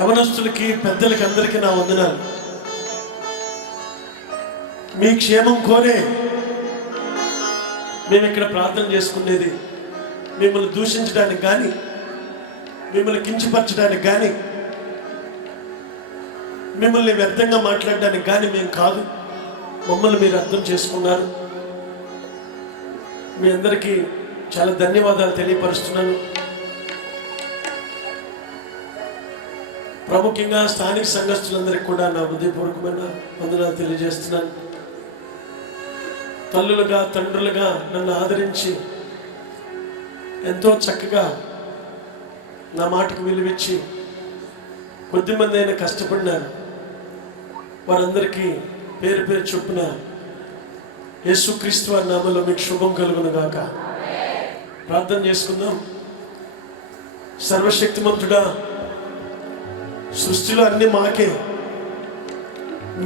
యవనస్తులకి పెద్దలకి అందరికీ నా వందనాలు. మీ క్షేమం కోరే మేము ఇక్కడ ప్రార్థన చేసుకునేది. మిమ్మల్ని దూషించడానికి కానీ, మిమ్మల్ని కించపరచడానికి కానీ, మిమ్మల్ని వ్యర్థంగా మాట్లాడడానికి కానీ మేము కాదు. మమ్మల్ని మీరు అర్థం చేసుకున్నారు. మీ అందరికీ చాలా ధన్యవాదాలు తెలియపరుస్తున్నాను. ప్రాముఖ్యంగా స్థానిక సంఘస్థులందరికీ కూడా నా హృదయపూర్వకమైన వందనాలు తెలియజేస్తున్నాను. తల్లులుగా, తండ్రులుగా నన్ను ఆదరించి ఎంతో చక్కగా నా మాటకు విలువిచ్చి కొద్దిమంది అయినా కష్టపడినారు. వారందరికీ పేరు పేరు చొప్పున యేసుక్రీస్తు వారి నామములో మీకు శుభం కలుగును గాక. ప్రార్థన చేసుకుందాం. సర్వశక్తిమంతుడా, సృష్టిలో అన్ని మాకే,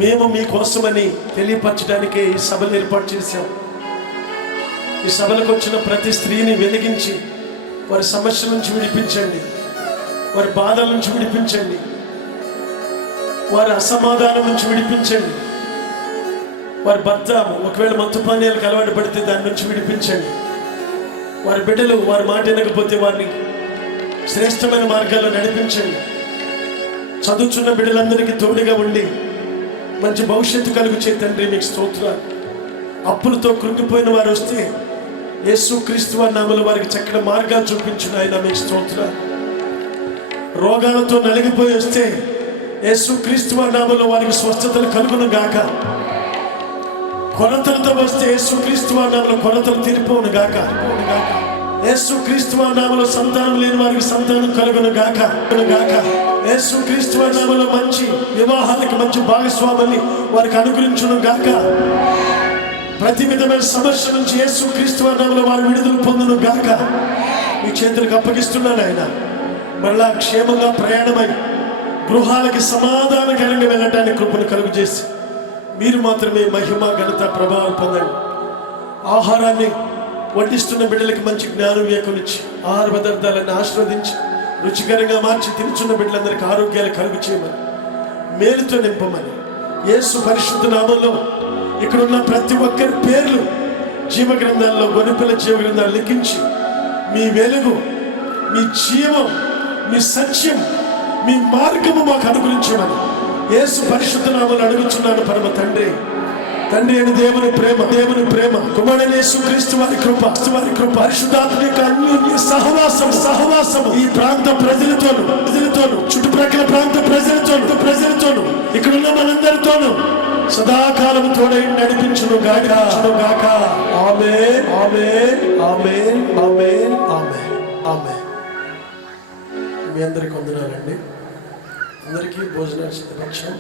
మేము మీకోసమని తెలియపరచడానికే ఈ సభలు ఏర్పాటు చేశాం. ఈ సభలకు వచ్చిన ప్రతి స్త్రీని వెలిగించి వారి సమస్యల నుంచి విడిపించండి, వారి బాధల నుంచి విడిపించండి, వారి అసమాధానం నుంచి విడిపించండి. వారి భర్త ఒకవేళ మత్తు పానీయాలకు అలవాటు పడితే దాని నుంచి విడిపించండి. వారి బిడ్డలు వారి మాట వినకపోతే వారిని శ్రేష్టమైన మార్గాల్లో నడిపించండి. చదువుతున్న బిడ్డలందరికీ తోడుగా ఉండి మంచి భవిష్యత్తు కలుగు తండ్రి మీకు స్తోత్రాలు. అప్పులతో కృంగిపోయిన వారు వస్తే యేసుక్రీస్తు వారి నామములో వారికి చక్కటి మార్గాలు చూపించిన ఆయన మీకు స్తోత్రాలు. రోగాలతో నలిగిపోయి వస్తే యేసుక్రీస్తు వారి నామములో వారికి స్వస్థతలు కలుగును గాక. కొరతలతో వస్తే యేసుక్రీస్తు వారి నామములో కొరతలు తీరిపోవును గాక. యేసుక్రీస్తు వారి నామములో సంతానం లేని వారికి సంతానం కలుగును గాక. యేసుక్రీస్తు వారి నామములో మంచి వివాహాలకు మంచి భాగస్వామిని వారికి అనుగ్రహించును గాక. ప్రతి విధమైన సమస్య నుంచి యేసుక్రీస్తు వారి నామములో వారు విడుదల పొందును గాక. మీ చేతులకు అప్పగిస్తున్నాను ఆయన. మరలా క్షేమంగా ప్రయాణమై గృహాలకి సమాధానకరంగా వెళ్ళటానికి కృపను కలుగు చేసి మీరు మాత్రమే మహిమ ఘనత ప్రభావం పొందండి. ఆహారాన్ని వడ్డిస్తున్న బిడ్డలకి మంచి జ్ఞానం వేకునిచ్చి ఆహార పదార్థాలను ఆస్వాదించి రుచికరంగా మార్చి తినుచున్న బిడ్డలందరికీ ఆరోగ్యాలు కలుగు చేయమని మేలుతో నింపమని యేసు పరిశుద్ధ నామంలో ఇక్కడున్న ప్రతి ఒక్కరి పేర్లు జీవ గ్రంథాల్లో గొర్రెపిల్ల జీవ గ్రంథాలు లిఖించి మీ వెలుగు, మీ జీవం, మీ సత్యం, మీ మార్గము మాకు అనుగ్రహించమని యేసు పరిశుద్ధ నామంలో అడుగుచున్నాను పరమ తండ్రి. తండ్రి అయిన దేవుని ప్రేమ కుమారుడైన యేసుక్రీస్తు వారి కృప పరిశుద్ధాత్మ యొక్క అన్యోన్య సహవాసం ఈ ప్రాంత ప్రజలతోను చుట్టుప్రక్కల ప్రాంత ప్రజలతోను ఇక్కడున్న మనందరితోను సదాకాలం తోడై నడిపించును గాక. ఆమేన్, ఆమేన్, ఆమేన్, ఆమేన్, ఆమేన్, ఆమేన్. మీ అందరికి వందనాలండి. అందరికీ భోజనాలు సిద్ధపరిచాం.